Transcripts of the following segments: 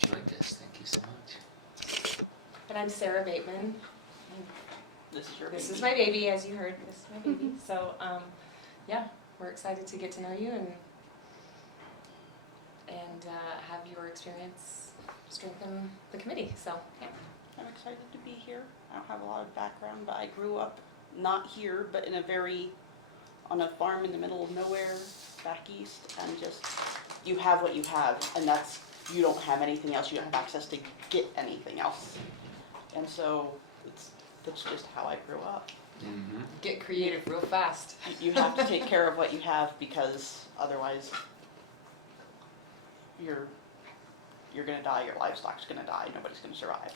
have joined us. Thank you so much. And I'm Sarah Bateman. This is your baby. This is my baby, as you heard. This is my baby. So, yeah, we're excited to get to know you and have your experience strengthen the committee. So, yeah. I'm excited to be here. I don't have a lot of background, but I grew up not here, but on a farm in the middle of nowhere, back east, and just, you have what you have, and you don't have anything else. You don't have access to get anything else. And so, that's just how I grew up. Mm-hmm. Get creative real fast. You have to take care of what you have, because otherwise you're gonna die, your livestock's gonna die, nobody's gonna survive.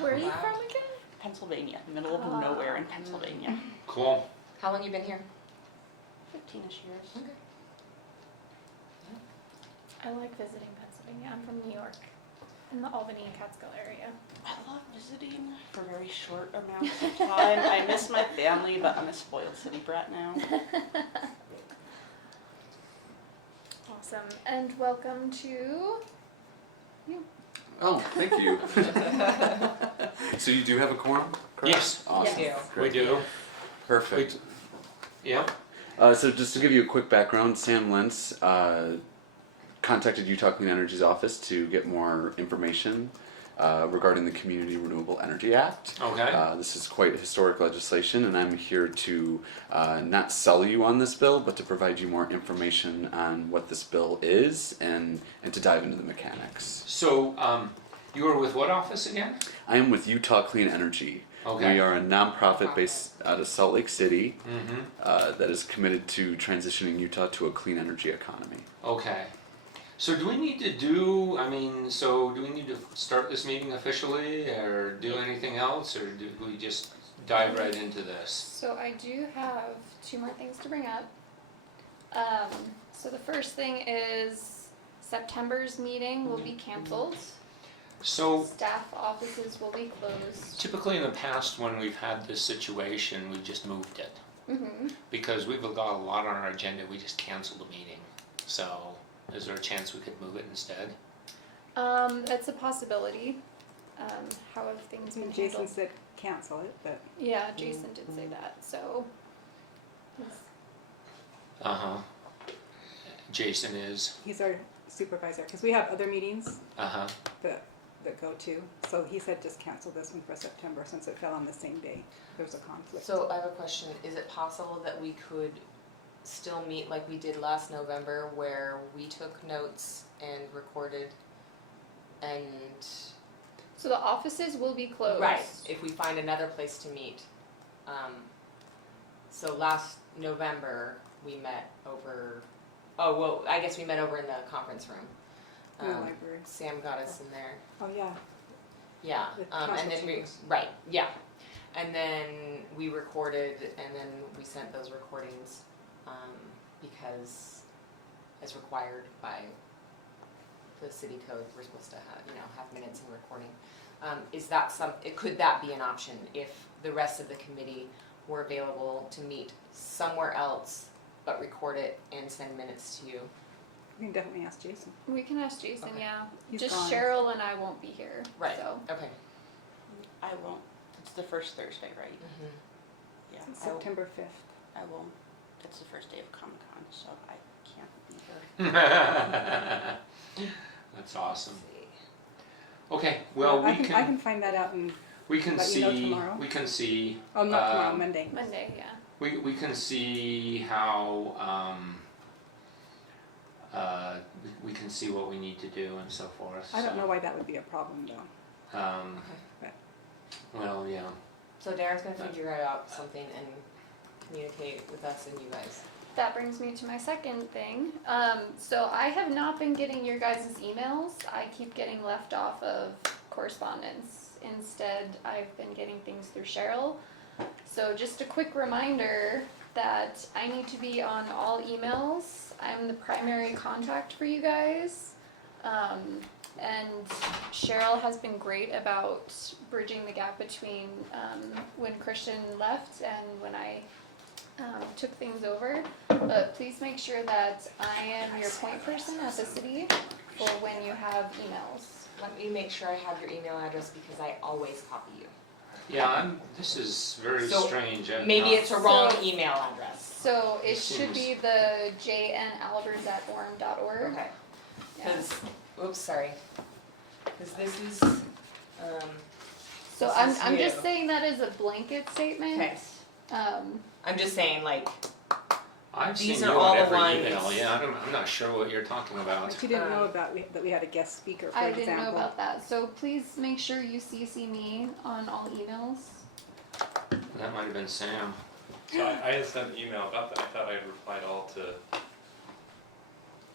Where are you Wow. from again? Pennsylvania, middle of nowhere in Pennsylvania. Cool. How long you been here? 15-ish years. Okay. I like visiting Pennsylvania. I'm from New York, in the Albany and Catskill area. I love visiting for very short amounts of time. I miss my family, but I'm a spoiled city brat now. Awesome. And welcome to you. Oh, thank you. So you do have a quorum, correct? Yes. Awesome. Yes. We Great. do. Perfect. Yeah. So just to give you a quick background, Sam Lentz contacted Utah Clean Energy's office to get more information regarding the Community Renewable Energy Act. Okay. This is quite historic legislation, and I'm here to not sell you on this bill, but to provide you more information on what this bill is and to dive into the mechanics. So, you were with what office again? I am with Utah Clean Energy. Okay. We are a nonprofit based out of Salt Lake City Mm-hmm. that is committed to transitioning Utah to a clean energy economy. Okay. So do we need to start this meeting officially or do anything else, or do we just dive right into this? So I do have 2 more things to bring up. So the first thing is September's meeting will be canceled. So Staff offices will be closed. typically in the past when we've had this situation, we've just moved it. Mm-hmm. Because we've got a lot on our agenda, we just canceled the meeting. So is there a chance we could move it instead? That's a possibility. How have things been Jason handled? said cancel it, but Yeah, Jason did say that. So Uh-huh. Jason is, he's our supervisor, because we have other meetings uh-huh. that go to. So he said just cancel this one for September since it fell on the same day. There was a conflict. So I have a question. Is it possible that we could still meet like we did last November, where we took notes and recorded and... so the offices will be closed. Right, if we find another place to meet. So last November, we met over, I guess we met over in the conference room. In the library. Sam got us in there. Oh, yeah. Yeah, The and council then chambers. right, yeah. And then we recorded, and then we sent those recordings, because as required by the city code, we're supposed to have minutes and recording. Could that be an option if the rest of the committee were available to meet somewhere else, but record it and send minutes to you? We can definitely ask Jason. We can ask Jason, Okay. yeah. He's Just gone. Cheryl and I won't be here. Right, So okay. I won't. It's the first Thursday, right? Mhm. Yeah. It's September 5th. I won't. It's the first day of Comic-Con, so I can't be here. That's awesome. Okay, well, I can find that out and, we can let you know see, tomorrow. we can see, oh, not tomorrow, Monday. Monday, yeah. we can see how, we can see what we need to do and so forth. I don't so, know why that would be a problem though. Well, yeah. So Darren's gonna figure out something and communicate with us and you guys. That brings me to my second thing. So I have not been getting your guys' emails. I keep getting left off of correspondence. Instead, I've been getting things through Cheryl. So just a quick reminder that I need to be on all emails. I'm the primary contact for you guys. And Cheryl has been great about bridging the gap between when Christian left and when I took things over. But please make sure that I am your point person at the city for when you have emails. Let me make sure I have your email address because I always copy you. Yeah, this is very So, strange. Maybe it's a wrong So- email address. So it It should be seems- the jnalbers@orem.org. Okay, Yeah. cause, oops, sorry. Cause this is, So this I'm is I'm just you. saying that as a blanket statement. okay, I'm just saying like, I've These seen are you all on the every ones- email, yeah, I'm not sure what you're talking about. But you didn't know about, that we had a guest speaker, for I example. didn't know about that. So please make sure you CC me on all emails. That might have been Sam. So I had sent an email about that. I thought I had replied all to.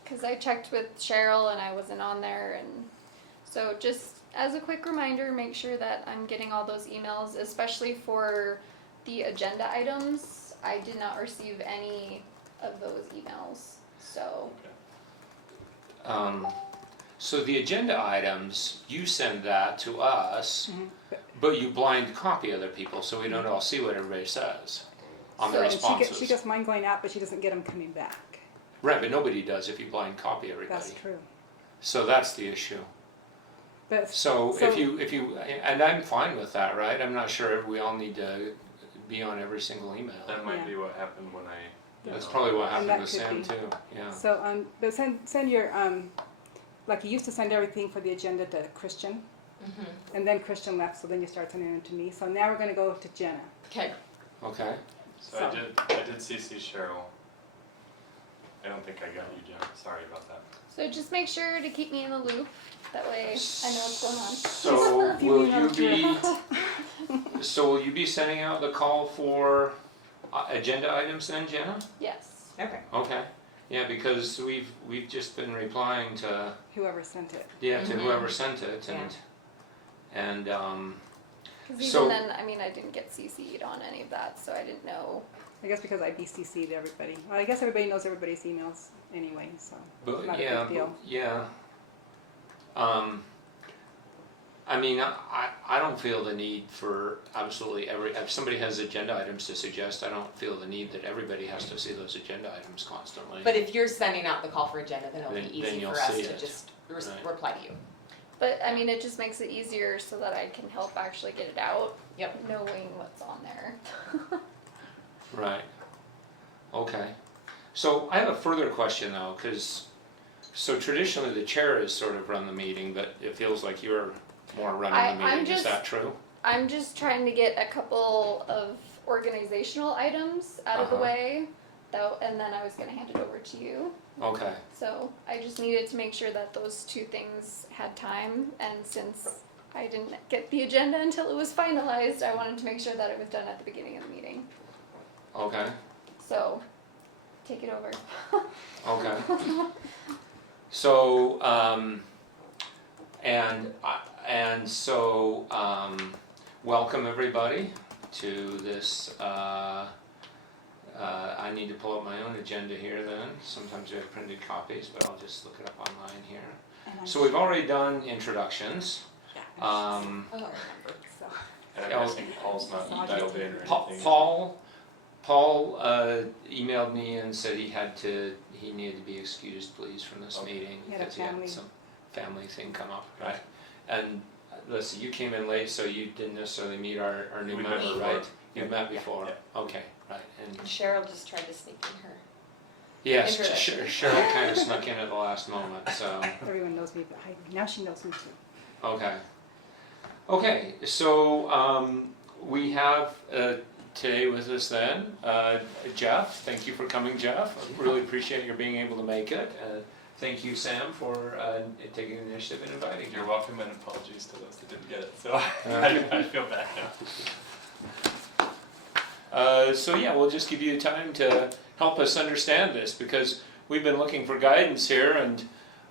Because I checked with Cheryl and I wasn't on there, and so just as a quick reminder, make sure that I'm getting all those emails, especially for the agenda items. I did not receive any of those emails, so So the agenda items, you send that to us, Mhm. but you blind copy other people, so we don't all see what everybody says on the So- And responses. she gets mine going out, but she doesn't get them coming back. Right, but nobody does if you blind copy That's everybody. true. So that's the issue. But So So- if you, and I'm fine with that, right? I'm not sure we all need to be on every single email. That might Yeah. be what happened when I. That's probably what And happened that with could Sam be. too, yeah. so, but send your, like you used to send everything for the agenda to Christian, and then Christian left, so then you start sending them to me. So now we're gonna go to Jenna. okay, Okay, So So- I did CC Cheryl. I don't think I got you, Jen. Sorry about that. so just make sure to keep me in the loop. That way I know what's going on. so If you will email you it to be, so will you be sending out the call for agenda items then, Jenna? Yes. okay. Okay, yeah, because we've just been replying to, Whoever sent it. yeah, to Mhm. whoever sent it and, Because even So- then, I mean, I didn't get CC'd on any of that, so I didn't know. I guess because I BCC'd everybody. Well, I guess everybody knows everybody's emails anyway, so but it's not a yeah, big deal. yeah. I mean, I don't feel the need for absolutely if somebody has agenda items to suggest, I don't feel the need that everybody has to see those agenda items constantly. But if you're sending out the call for agenda, then it'll Then- be then easy you'll for us see to it. just Right. reply to you. But I mean, it just makes it easier so that I can help actually get it out. Yep. Knowing what's on there. Right, okay. So I have a further question though, so traditionally the chair has sort of run the meeting, but it feels like you're more running the I'm meeting, is just- that true? I'm just trying to get a couple of organizational items out of the Uh-huh. way, though, and then I was gonna hand it over to you. Okay, So I just needed to make sure that those two things had time, and since I didn't get the agenda until it was finalized, I wanted to make sure that it was done at the beginning of the meeting. okay, So, take it over. okay. So, welcome everybody to this, I need to pull up my own agenda here then. Sometimes we have printed copies, but I'll just look it up online here. And I'm So we've already done introductions. Yeah. Um, Oh. So, And Yeah, I'm guessing Paul's not dialed in or anything. Paul emailed me and said he needed to be excused please from this Okay. meeting He had a because he had family- some family thing come up, right? And listen, you came in late, so you didn't necessarily meet our new We met member, before. right? You've met before, Yeah. okay, right, and Cheryl just tried to sneak in her. yes, Introduction. Cheryl kind of snuck in at the last moment, so, everyone knows me, but now she knows me too. okay. Okay, so, we have, today with us then, Jeff, thank you for coming, Jeff, I really appreciate your being able to make it. Thank you, Sam, for taking the initiative and inviting me. You're welcome, and apologies to those that didn't get it. So I feel bad now. So yeah, we'll just give you time to help us understand this because we've been looking for guidance here and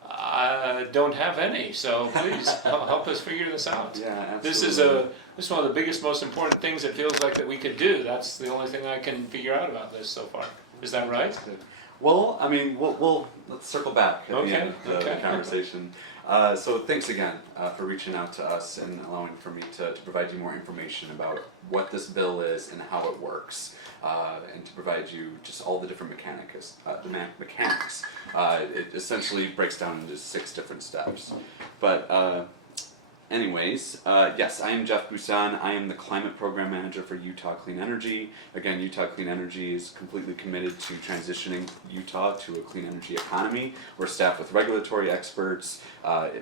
I don't have any. So please help us figure this out. Yeah, absolutely. This is one of the biggest, most important things it feels like that we could do. That's the only thing I can figure out about this so far. Is that right? Well, I mean, we'll let's circle back at Okay, the end of the okay. conversation. So thanks again for reaching out to us and allowing for me to provide you more information about what this bill is and how it works, and to provide you just all the different mechanics. It essentially breaks down into 6 different steps. But anyways, yes, I am Jeff Busan. I am the Climate Program Manager for Utah Clean Energy. Again, Utah Clean Energy is completely committed to transitioning Utah to a clean energy economy. We're staffed with regulatory experts,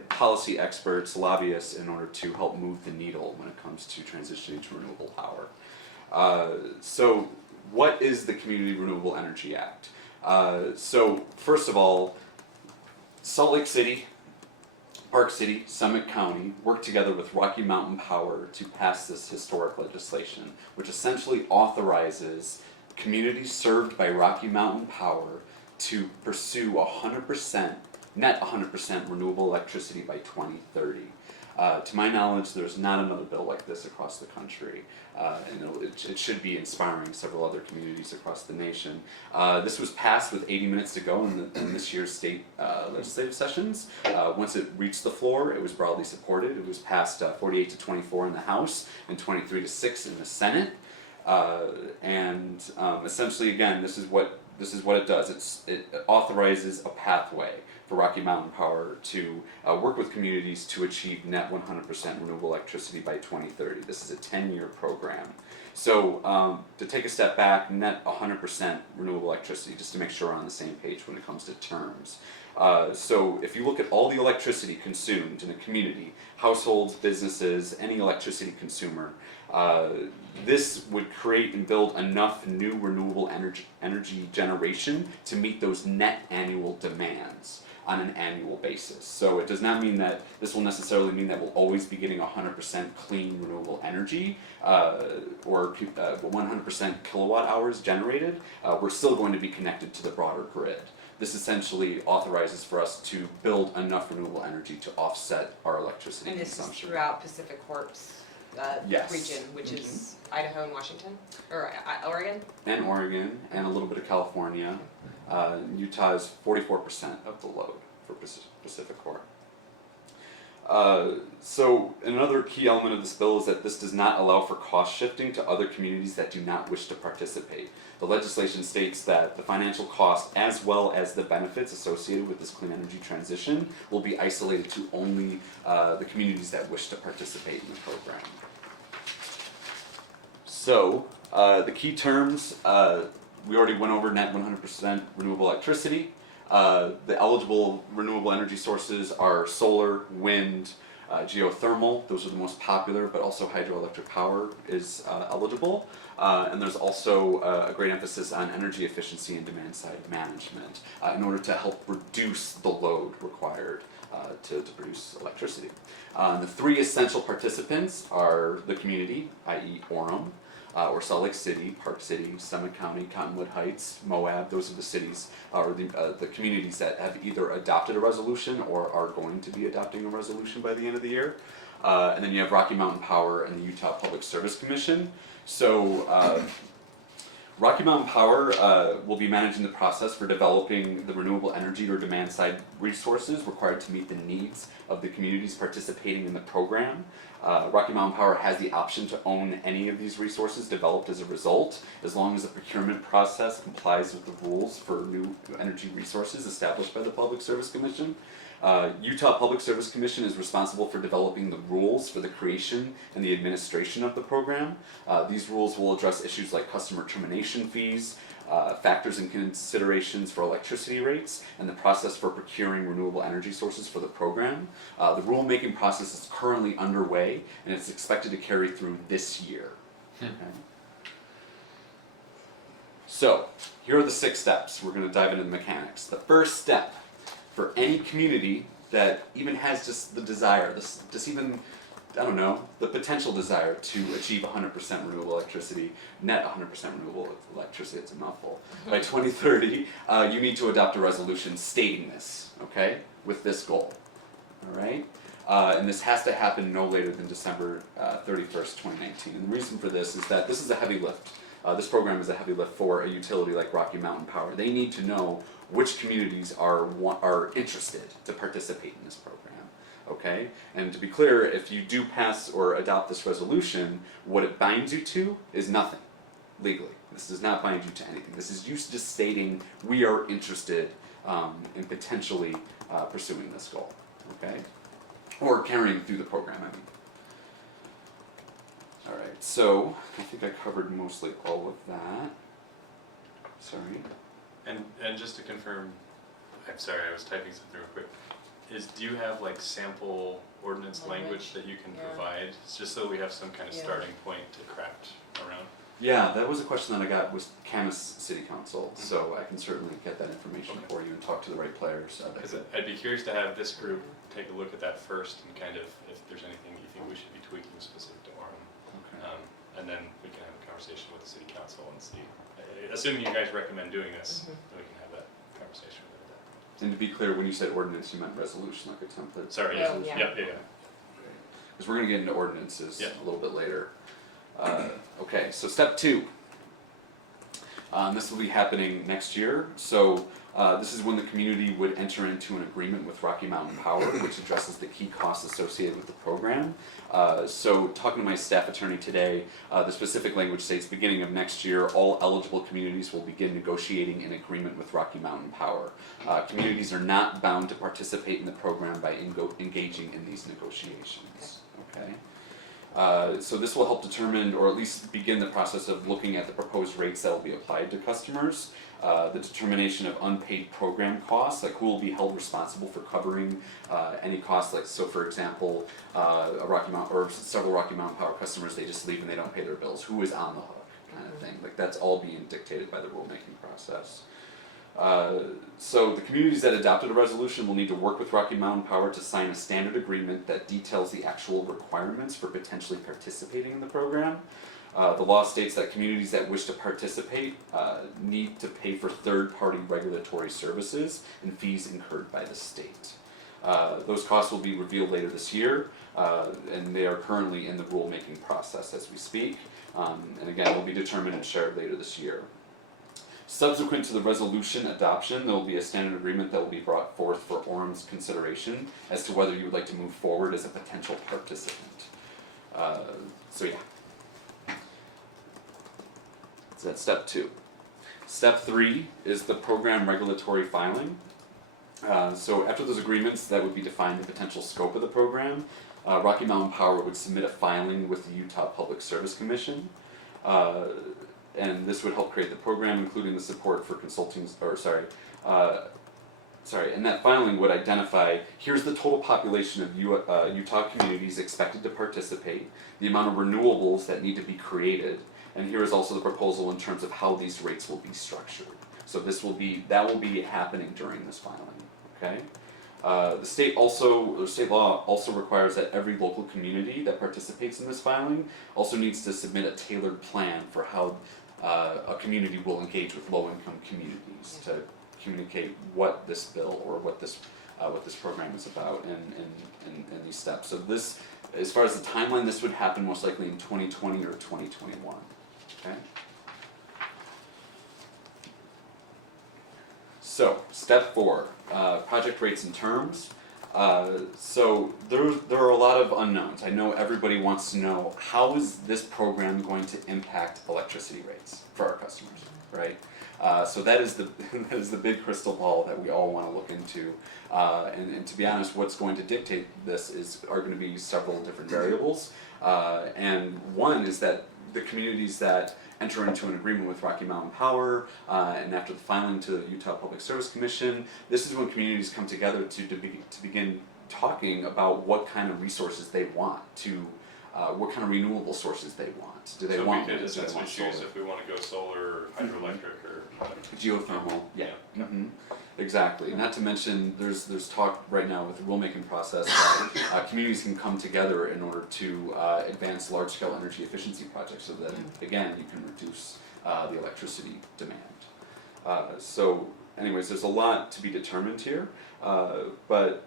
policy experts, lobbyists in order to help move the needle when it comes to transitioning to renewable power. So what is the Community Renewable Energy Act? So first of all, Salt Lake City, Park City, Summit County worked together with Rocky Mountain Power to pass this historic legislation, which essentially authorizes communities served by Rocky Mountain Power to pursue 100%, net 100% renewable electricity by 2030. To my knowledge, there's not another bill like this across the country, and it should be inspiring several other communities across the nation. This was passed with 80 minutes to go in this year's state legislative sessions. Once it reached the floor, it was broadly supported. It was passed 48 to 24 in the House and 23 to 6 in the Senate. Essentially, again, this is what it does. It authorizes a pathway for Rocky Mountain Power to work with communities to achieve net 100% renewable electricity by 2030. This is a 10-year program. So to take a step back, net 100% renewable electricity, just to make sure we're on the same page when it comes to terms. So if you look at all the electricity consumed in a community, households, businesses, any electricity consumer, this would create and build enough new renewable energy generation to meet those net annual demands on an annual basis. So it does not mean that this will necessarily mean that we'll always be getting 100% clean renewable energy or 100% kilowatt hours generated. We're still going to be connected to the broader grid. This essentially authorizes for us to build enough renewable energy to offset our electricity And this is consumption. throughout Pacific Corp's Yes. region, which is Idaho and Washington, or Oregon? And Oregon, and a little bit of California. Utah is 44% of the load for Pacific Corp. So another key element of this bill is that this does not allow for cost shifting to other communities that do not wish to participate. The legislation states that the financial cost as well as the benefits associated with this clean energy transition will be isolated to only the communities that wish to participate in the program. So the key terms, we already went over net 100% renewable electricity. The eligible renewable energy sources are solar, wind, geothermal. Those are the most popular, but also hydroelectric power is eligible. And there's also a great emphasis on energy efficiency and demand side management in order to help reduce the load required to produce electricity. The 3 essential participants are the community, i.e. Orem, or Salt Lake City, Park City, Summit County, Cottonwood Heights, Moab. Those are the cities or the communities that have either adopted a resolution or are going to be adopting a resolution by the end of the year. And then you have Rocky Mountain Power and the Utah Public Service Commission. So Rocky Mountain Power will be managing the process for developing the renewable energy or demand side resources required to meet the needs of the communities participating in the program. Rocky Mountain Power has the option to own any of these resources developed as a result, as long as the procurement process complies with the rules for new energy resources established by the Public Service Commission. Utah Public Service Commission is responsible for developing the rules for the creation and the administration of the program. These rules will address issues like customer termination fees, factors and considerations for electricity rates, and the process for procuring renewable energy sources for the program. The rulemaking process is currently underway, and it's expected to carry through this year. Okay. So, here are the 6 steps. We're going to dive into the mechanics. The first step, for any community that even has just the desire, the potential desire to achieve 100% renewable electricity, net 100% renewable electricity, it's a mouthful, by 2030, you need to adopt a resolution stating this, okay, with this goal, all right? And this has to happen no later than December 31st, 2019. And the reason for this is that this is a heavy lift. This program is a heavy lift for a utility like Rocky Mountain Power. They need to know which communities are interested to participate in this program. Okay? And to be clear, if you do pass or adopt this resolution, what it binds you to is nothing legally. This does not bind you to anything. This is you just stating we are interested in potentially pursuing this goal. Okay? Or carrying through the program, I mean. Alright, so I think I covered mostly all of that. Sorry. And just to confirm, I'm sorry, I was typing something real quick. Do you have like sample ordinance language that you can Yeah. provide? It's just so we have some kind of Yeah. starting point to craft around. Yeah, that was a question that I got with Camas City Council, so I can certainly get that information Okay. for you and talk to the right players. Because I'd be curious to have this group take a look at that first and kind of, if there's anything you think we should be tweaking specific to Orem. Okay. And then we can have a conversation with the city council and see, assuming you guys recommend doing this, Mhm. then we can have that conversation with them. And to be clear, when you said ordinance, you meant resolution, like a template. Sorry, Oh, yeah, resolution. yeah. yeah. Because we're going to get into ordinances Yeah. a little bit later. Okay, so step 2. This will be happening next year. So this is when the community would enter into an agreement with Rocky Mountain Power, which addresses the key costs associated with the program. So talking to my staff attorney today, the specific language states beginning of next year, all eligible communities will begin negotiating an agreement with Rocky Mountain Power. Communities are not bound to participate in the program by engaging in these negotiations. Okay. So this will help determine, or at least begin the process of looking at the proposed rates that will be applied to customers, the determination of unpaid program costs, like who will be held responsible for covering any costs, like so for example, a Rocky Mountain or several Rocky Mountain Power customers, they just leave and they don't pay their bills. Who is on the hook, kind of thing. Like that's all being dictated by the rulemaking process. So the communities that adopted a resolution will need to work with Rocky Mountain Power to sign a standard agreement that details the actual requirements for potentially participating in the program. The law states that communities that wish to participate need to pay for third-party regulatory services and fees incurred by the state. Those costs will be revealed later this year, and they are currently in the rulemaking process as we speak. And again, will be determined and shared later this year. Subsequent to the resolution adoption, there will be a standard agreement that will be brought forth for Orem's consideration as to whether you would like to move forward as a potential participant. So yeah. So that's step 2. Step 3 is the program regulatory filing. So after those agreements that would be defining the potential scope of the program, Rocky Mountain Power would submit a filing with the Utah Public Service Commission. And this would help create the program, including the support for consulting, and that filing would identify, here's the total population of Utah communities expected to participate, the amount of renewables that need to be created, and here is also the proposal in terms of how these rates will be structured. So that will be happening during this filing, okay? The state law also requires that every local community that participates in this filing also needs to submit a tailored plan for how a community will engage with low-income communities to communicate what this bill or what this program is about in these steps. So this, as far as the timeline, this would happen most likely in 2020 or 2021. Okay. So step 4, project rates and terms. So there are a lot of unknowns. I know everybody wants to know, how is this program going to impact electricity rates for our customers, right? So that is the big crystal ball that we all want to look into. And to be honest, what's going to dictate this are going to be several different variables. And one is that the communities that enter into an agreement with Rocky Mountain Power, and after the filing to the Utah Public Service Commission, this is when communities come together to begin talking about what kind of resources they want, what kind of renewable sources they want. Do they want So we wind? could Do they essentially want choose solar? if we want to go solar or hydroelectric or whatever. Geothermal, yeah. Yeah. Exactly. Not to mention, there's talk right now with the rulemaking process that communities can come together in order to advance large-scale energy efficiency projects, so that again you can reduce the electricity demand. So, anyways, there's a lot to be determined here, but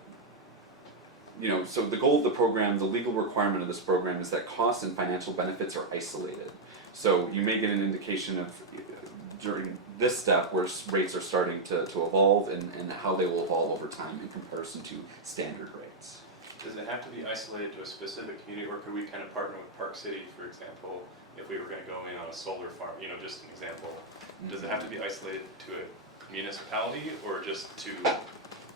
so the goal of the program, the legal requirement of this program, is that costs and financial benefits are isolated. So you may get an indication of during this step where rates are starting to evolve and how they will evolve over time in comparison to standard rates. Does it have to be isolated to a specific community, or could we kind of partner with Park City, for example, if we were gonna go in on a solar farm, you know, just an example? Does it have to be isolated to a municipality, or just to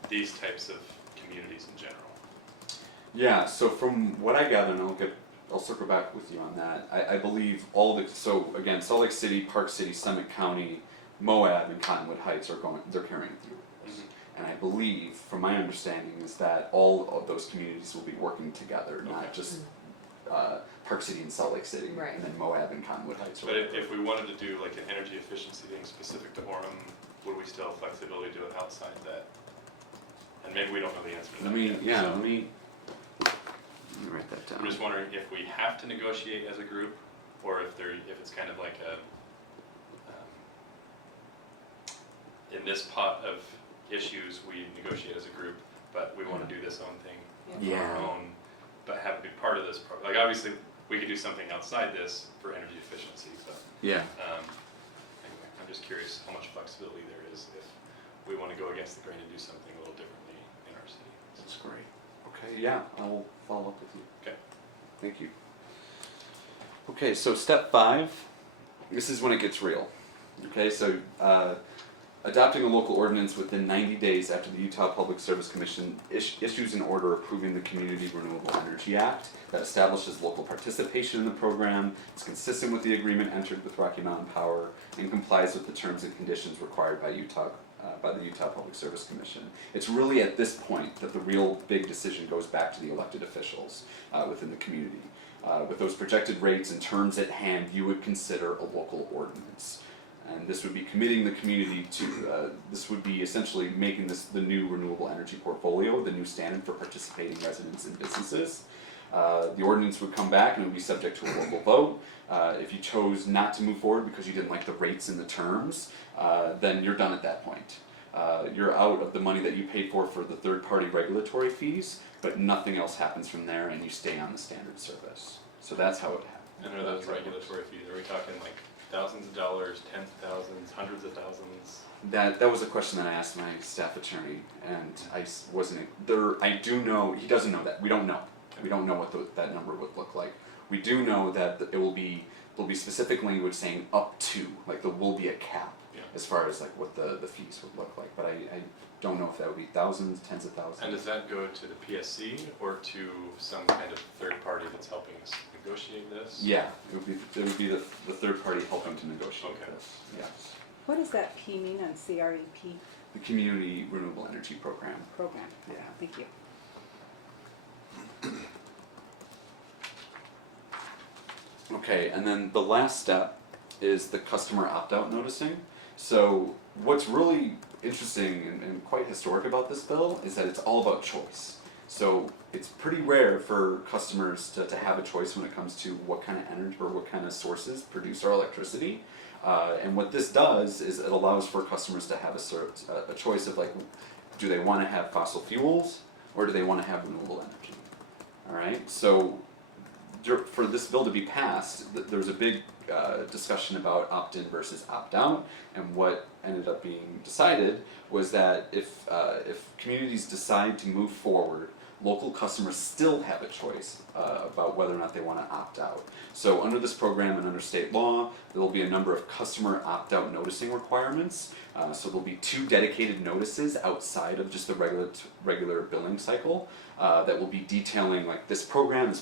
these types of communities in general? Yeah, so from what I gather, and I'll circle back with you on that, I believe so again, Salt Lake City, Park City, Summit County, Moab, and Cottonwood Heights they're carrying through this. And I believe, from my understanding, is that all of those communities will be working together, not Okay. just Park City and Salt Lake City, Right. and then Moab and Cottonwood Heights. or But whatever. if we wanted to do like an energy efficiency thing specific to Orem, would we still have flexibility to do it outside that? And maybe we don't know the answer to that yet, so let me write that down. I'm just wondering if we have to negotiate as a group, or if it's kind of like a, in this pot of issues, we negotiate as a group, but we wanna do this own thing on our Yeah. own, but have it be part of this like obviously, we could do something outside this for energy efficiency, but, Yeah. anyway, I'm just curious how much flexibility there is if we wanna go against the grain and do something a little differently in our city. That's great. Okay, yeah, I will follow up with you. Okay. Thank you. Okay, so step 5, this is when it gets real. Okay, so adopting a local ordinance within 90 days after the Utah Public Service Commission issues an order approving the Community Renewable Energy Act that establishes local participation in the program, is consistent with the agreement entered with Rocky Mountain Power, and complies with the terms and conditions required by the Utah Public Service Commission. It's really at this point that the real big decision goes back to the elected officials within the community. With those projected rates and terms at hand, you would consider a local ordinance. And this would be committing the community to, this would be essentially making this the new renewable energy portfolio, the new standard for participating residents and businesses. The ordinance would come back and it would be subject to a local vote. If you chose not to move forward because you didn't like the rates and the terms, then you're done at that point. You're out of the money that you paid for the third-party regulatory fees, but nothing else happens from there and you stay on the standard service. So that's how it happens. And are those regulatory fees, are we talking like thousands of dollars, tens of thousands, hundreds of thousands? That was a question that I asked my staff attorney, and I wasn't there. I do know he doesn't know that. We don't know. We don't know what that number would look like. We do know that there'll be specific language saying up to, like there will be a cap as far as like what the fees would look like. But I don't know if that would be thousands, tens of thousands. And does that go to the PSC or to some kind of third party that's helping us negotiate this? Yeah, it would be the third party helping to negotiate Okay. this. Yes. What does that P mean on CREP The Community Renewable Energy Program. program? Yeah. Thank you. Okay, and then the last step is the customer opt-out noticing. So what's really interesting and quite historic about this bill is that it's all about choice. So it's pretty rare for customers to have a choice when it comes to what kind of energy or what kind of sources produce our electricity. And what this does is it allows for customers to have a choice of like, do they want to have fossil fuels or do they want to have renewable energy? All right, so for this bill to be passed, there's a big discussion about opt-in versus opt-out, and what ended up being decided was that if communities decide to move forward, local customers still have a choice about whether or not they want to opt out. So under this program and under state law, there will be a number of customer opt-out noticing requirements. So there'll be 2 dedicated notices outside of just the regular billing cycle that will be detailing like this program is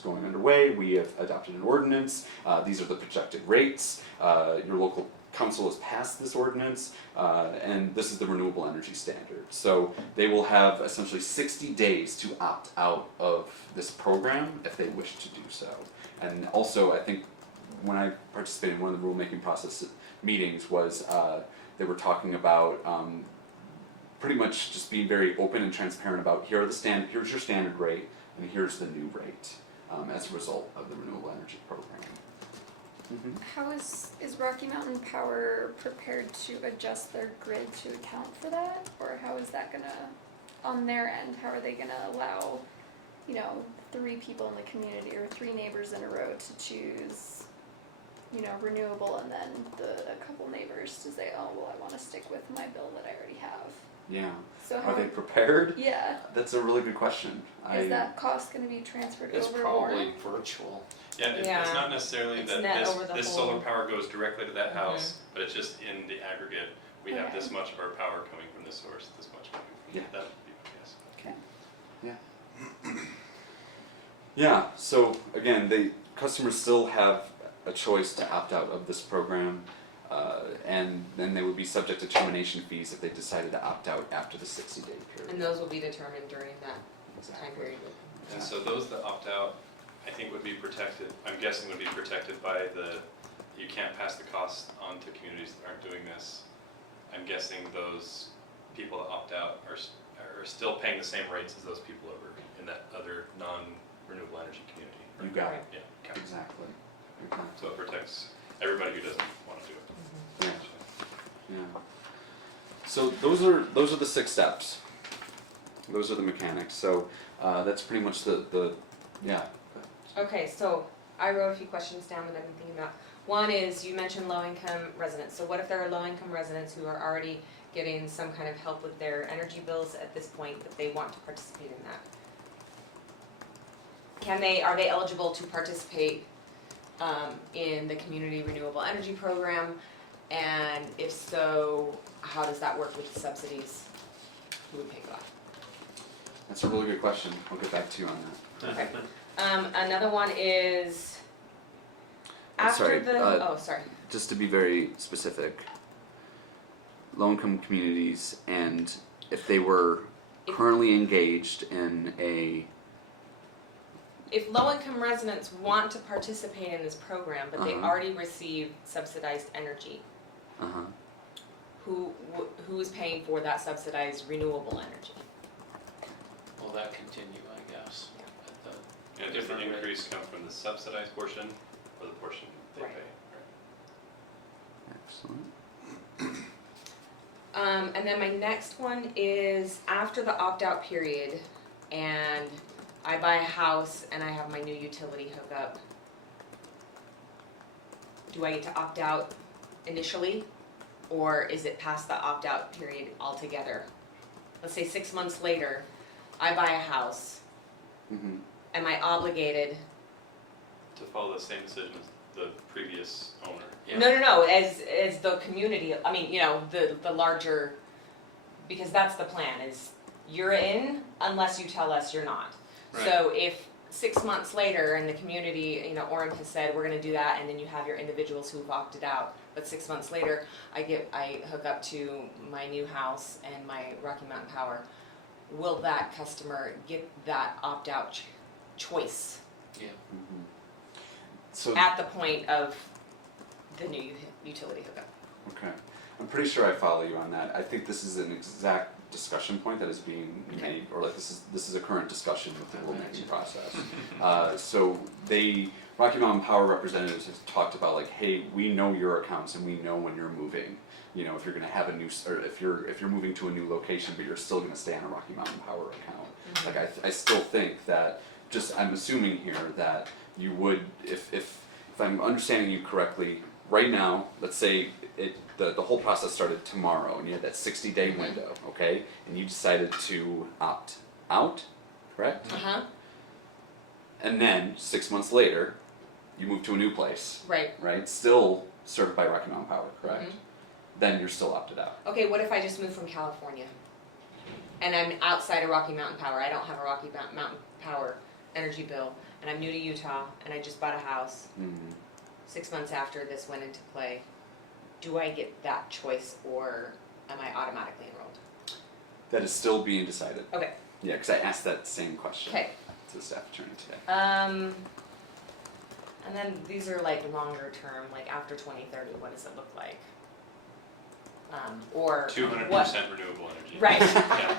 going underway, we have adopted an ordinance, these are the projected rates, your local council has passed this ordinance, and this is the renewable energy standard. So they will have essentially 60 days to opt out of this program if they wish to do so. And also, I think when I participated in one of the rulemaking process meetings was they were talking about pretty much just being very open and transparent about here's your standard rate and here's the new rate as a result of the renewable energy program. Mm-hmm. How is Rocky Mountain Power prepared to adjust their grid to account for that? Or how is that gonna, on their end, how are they gonna allow, 3 people in the community or 3 neighbors in a row to choose, renewable, and then a couple neighbors to say, oh, well, I wanna stick with my bill that I already have? Yeah. So Are how? they prepared? Yeah. That's a really good question. Is that cost going to be transferred It's over probably more? virtual. Yeah, it's Yeah. not necessarily It's that net this, over the this whole- solar power goes directly to that Mhm. house, but it's just in the aggregate, we have Okay. this much of our power coming from this source, this much coming from, Yeah. that would be my guess. Okay. Yeah, so again, customers still have a choice to opt out of this program, and then they would be subject to termination fees if they decided to opt out after the 60-day period. And those will be determined during that time Exactly. period. And so those that opt out, I think would be protected, I'm guessing would be protected by you can't pass the cost on to communities that aren't doing this. I'm guessing those people that opt out are still paying the same rates as those people over in that other non-renewable energy community. You got it. Yeah, okay. Exactly. So it protects everybody who doesn't want to do it. Yeah. Yeah. So those are the 6 steps. Those are the mechanics. So that's pretty much the yeah. Okay, so I wrote a few questions down that I've been thinking about. One is, you mentioned low-income residents. So what if there are low-income residents who are already getting some kind of help with their energy bills at this point, that they want to participate in that? Are they eligible to participate in the Community Renewable Energy Program? And if so, how does that work with the subsidies? Who would pay for that? That's a really good question. I'll get back to you on that. Okay. Another one is, after Sorry, sorry. Just to be very specific, low-income communities, and if they were currently engaged in a If low-income residents want to participate in this program, but they Uh-huh. already receive subsidized energy, who's paying for that subsidized renewable energy? Will that continue, I guess? Yeah. At the And does the different increase rates? come from the subsidized portion or the portion they Right. pay? excellent. And then my next one is, after the opt-out period, and I buy a house and I have my new utility hookup, do I get to opt out initially, or is it past the opt-out period altogether? Let's say 6 months later, I buy a house, Mm-hmm. am I obligated? To follow the same decision as the previous owner. Yeah. No, as the community, I mean, the larger, because that's the plan, is you're in unless you tell us you're not. So if 6 months later and the community, Orem has said, we're gonna do that, and then you have your individuals who've opted out, but 6 months later, I hook up to my new house and my Rocky Mountain Power, will that customer get that opt-out choice Yeah. Mm-hmm. So at the point of the new utility hookup? okay, I'm pretty sure I follow you on that. I think this is an exact discussion point that is being made, or like this is a current discussion with the rulemaking process. So Rocky Mountain Power representatives have talked about like, hey, we know your accounts and we know when you're moving. If you're going to have a new, or if you're moving to a new location, but you're still going to stay on a Rocky Mountain Power account. Mm-hmm. Like I still think that, I'm assuming here that you would, if I'm understanding you correctly, right now, let's say the whole process started tomorrow and you had that 60-day Mm-hmm. window, okay? And you decided to opt out, correct? Uh-huh, And then 6 months later, you move to a new place, right. right? Still served by Rocky Mountain Power, correct? Mhm. Then you're still opted out. Okay, what if I just moved from California? And I'm outside of Rocky Mountain Power, I don't have a Rocky Mountain Power energy bill, and I'm new to Utah, and I just bought a house Mm-hmm. 6 months after this went into play. Do I get that choice, or am I automatically enrolled? That is still being decided. Okay, Yeah, because I asked that same question okay. to the staff attorney today. And then these are like longer term, like after 2030, what does it look like? Or 200% what? renewable energy. Right. Yeah.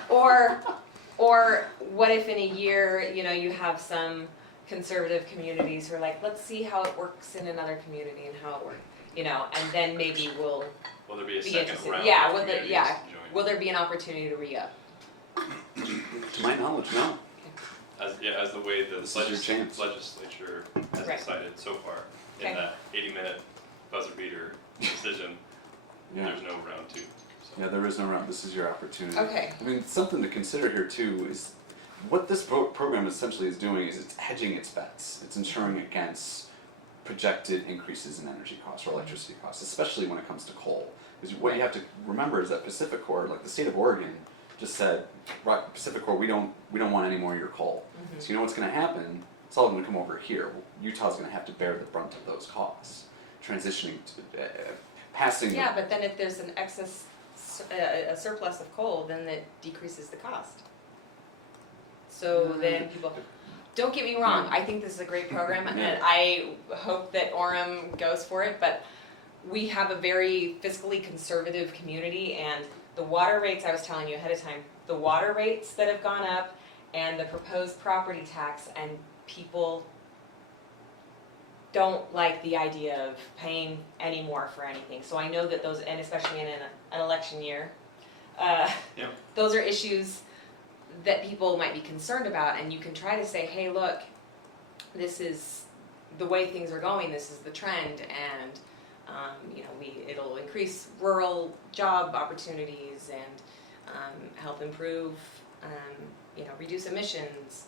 Or what if in a year, you have some conservative communities who are like, let's see how it works in another community and how it works, and then maybe Will there be a be second interested. round Yeah, of will there, communities yeah, to join? will there be an opportunity to re-up? To my knowledge, no. As the way the This is your chance. legislature has Right. decided so far, Okay. in that 80-minute buzzer beater decision, Yeah. there's no round two, so. Yeah, there is no route. This is your opportunity. Okay. I mean, something to consider here too is what this program essentially is doing is it's hedging its bets. It's ensuring against projected increases in energy costs or electricity costs, especially when it comes to coal. Because what you have to remember is that Pacific Core, like the state of Oregon, just said, Pacific Core, we don't want any more of your coal. So you know what's going to happen? It's all going to come over here. Utah's going to have to bear the brunt of those costs, transitioning to passing. Yeah, but then if there's an excess, a surplus of coal, then that decreases the cost. So then people, don't get me wrong, I think this is a great program, and I hope that Orem goes for it, but we have a very fiscally conservative community, and the water rates, I was telling you ahead of time, the water rates that have gone up and the proposed property tax, and people don't like the idea of paying any more for anything. So I know that those, and especially in an election year, those are issues that people might be concerned about, and you can try to say, hey, look, this is the way things are going, this is the trend, and it'll increase rural job opportunities and help improve, reduce emissions.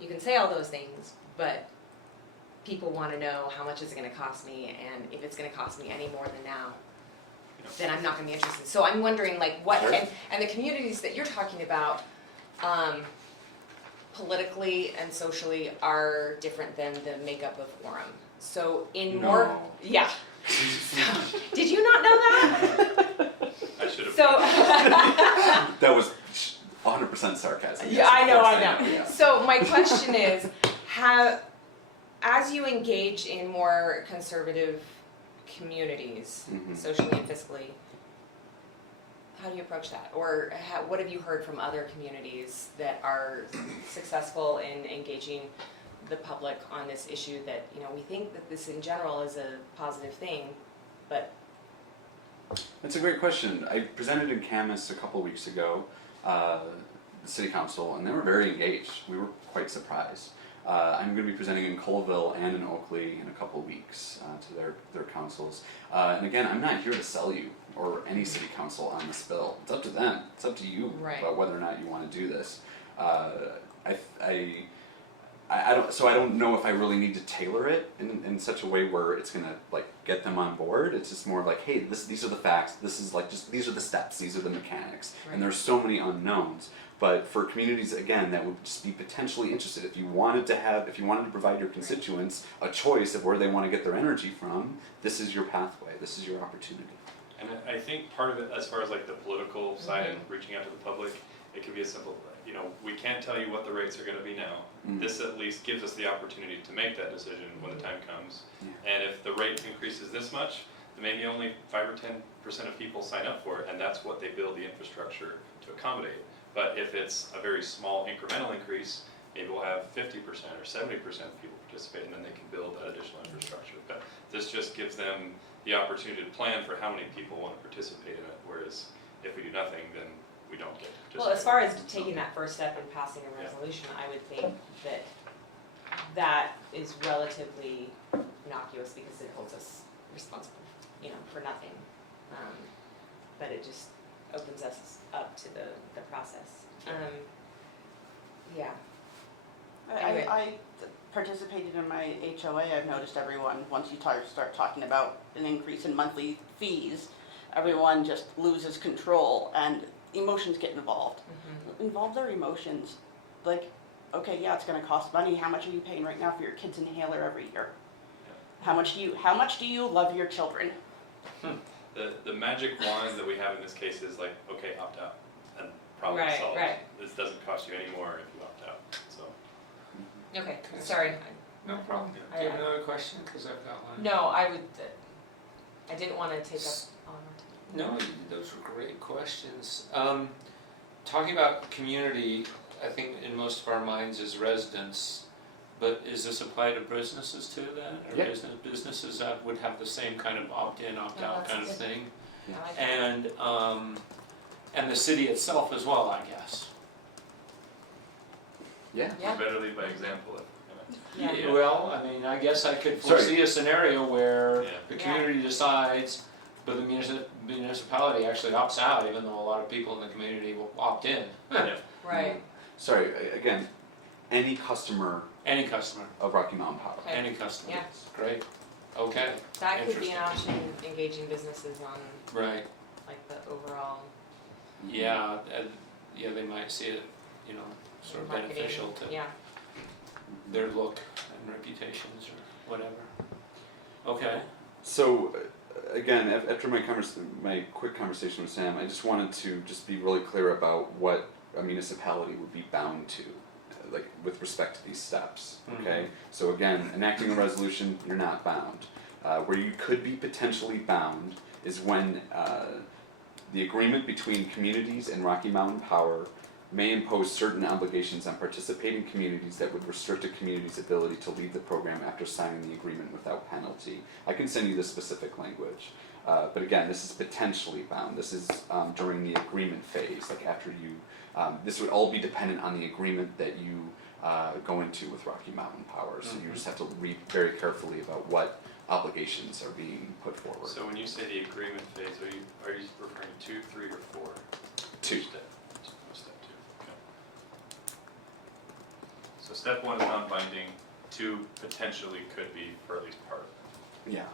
You can say all those things, but people want to know how much is it going to cost me, and if it's going to cost me any more than now, then I'm not going to be interested. So I'm wondering, like, what, and the communities that you're talking about, politically and socially are different than the makeup of Orem. So yeah. Did you not know that? I should have. So That was 100% sarcasm. yeah, I know. Yeah. So my question is, as you engage in more conservative communities, socially and fiscally, how do you approach that? Or what have you heard from other communities that are successful in engaging the public on this issue that, we think that this in general is a positive thing, but... That's a great question. I presented in Camas a couple weeks ago, the city council, and they were very engaged. We were quite surprised. I'm going to be presenting in Colville and in Oakley in a couple weeks to their councils. And again, I'm not here to sell you or any city council on this bill. It's up to them. It's up to you about whether or not you want to do this. I don't know if I really need to tailor it in such a way where it's gonna get them on board. It's just more like, hey, these are the facts. This is these are the steps. These are the mechanics. And there's so many unknowns. But for communities again that would just be potentially interested, if you wanted to provide your constituents a choice of where they want to get their energy from, this is your pathway. This is your opportunity. And I think part of it, as far as the political side and reaching out to the public, it could be as simple, we can't tell you what the rates are going to be now. This at least gives us the opportunity to make that decision when the time comes. And if the rate increases this much, then maybe only 5 or 10% of people sign up for it, and that's what they build the infrastructure to accommodate. But if it's a very small incremental increase, maybe we'll have 50% or 70% of people participate, and then they can build that additional infrastructure. But this just gives them the opportunity to plan for how many people want to participate in it, whereas if we do nothing, then we don't get to participate. Well, as far as taking that first step in passing a resolution, I would think that is relatively innocuous because it holds us responsible, for nothing. But it just opens us up to the process. Anyway. I participated in my HOA. I've noticed everyone, once you start talking about an increase in monthly fees, everyone just loses control and emotions get involved. Involve their emotions. Okay, yeah, it's going to cost money. How much are you paying right now for your kid's inhaler every year? How much do you love your children? The magic wand that we have in this case is okay, opt out, and problem solved. This doesn't cost you any more if you opt out. So. Okay, sorry. No problem. Do you have another question? Because I've got one. No, I didn't want to take up all our time. No, those were great questions. Talking about community, I think in most of our minds is residents, but is this apply to businesses too then? Or businesses that would have the same kind of opt-in, opt-out kind of thing? And the city itself as well, I guess. Yeah. Better lead by example. Well, I guess I could foresee a scenario where the community decides, But the municipality actually opts out, even though a lot of people in the community will opt in. Yeah. Right, Sorry, again, any customer Any customer, of Rocky Mountain Power. Okay. any customer. Yeah. Great, okay, that could be an option, engaging businesses on right, like the overall yeah, yeah, they might see it, you know, sort of marketing, beneficial to yeah. their look and reputations or whatever. Okay, So, again, after my quick conversation with Sam, I just wanted to just be really clear about what a municipality would be bound to, like with respect to these steps. Okay. So again, enacting a resolution, you're not bound. Where you could be potentially bound is when the agreement between communities and Rocky Mountain Power may impose certain obligations on participating communities that would restrict a community's ability to leave the program after signing the agreement without penalty. I can send you the specific language. But again, this is potentially bound. This is during the agreement phase, like after you, this would all be dependent on the agreement that you go into with Rocky Mountain Power. So you just have to read very carefully about what obligations are being put forward. So when you say the agreement phase, are you referring to 2, 3, or 4? 2. Step 2. Okay. So step 1 is non-binding. 2 potentially could be for at least part of it. Yeah.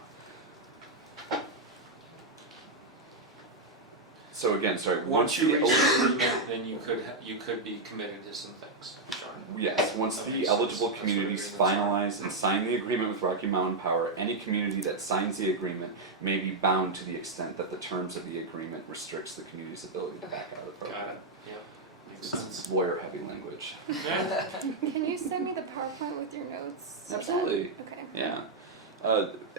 So again, sorry. once you the reach an agreement, then you could be committed to some things. Sorry. Yes, once That the makes eligible sense. communities That's what finalize and sign the agreement with Rocky Mountain Power, any community that signs the agreement may be bound to the extent that the terms of the agreement restricts the community's ability to back out of the program. Got it, yep, makes sense. It's lawyer-heavy language. Yeah. Can you send me the PowerPoint with your notes? so that- Absolutely. Okay. Yeah.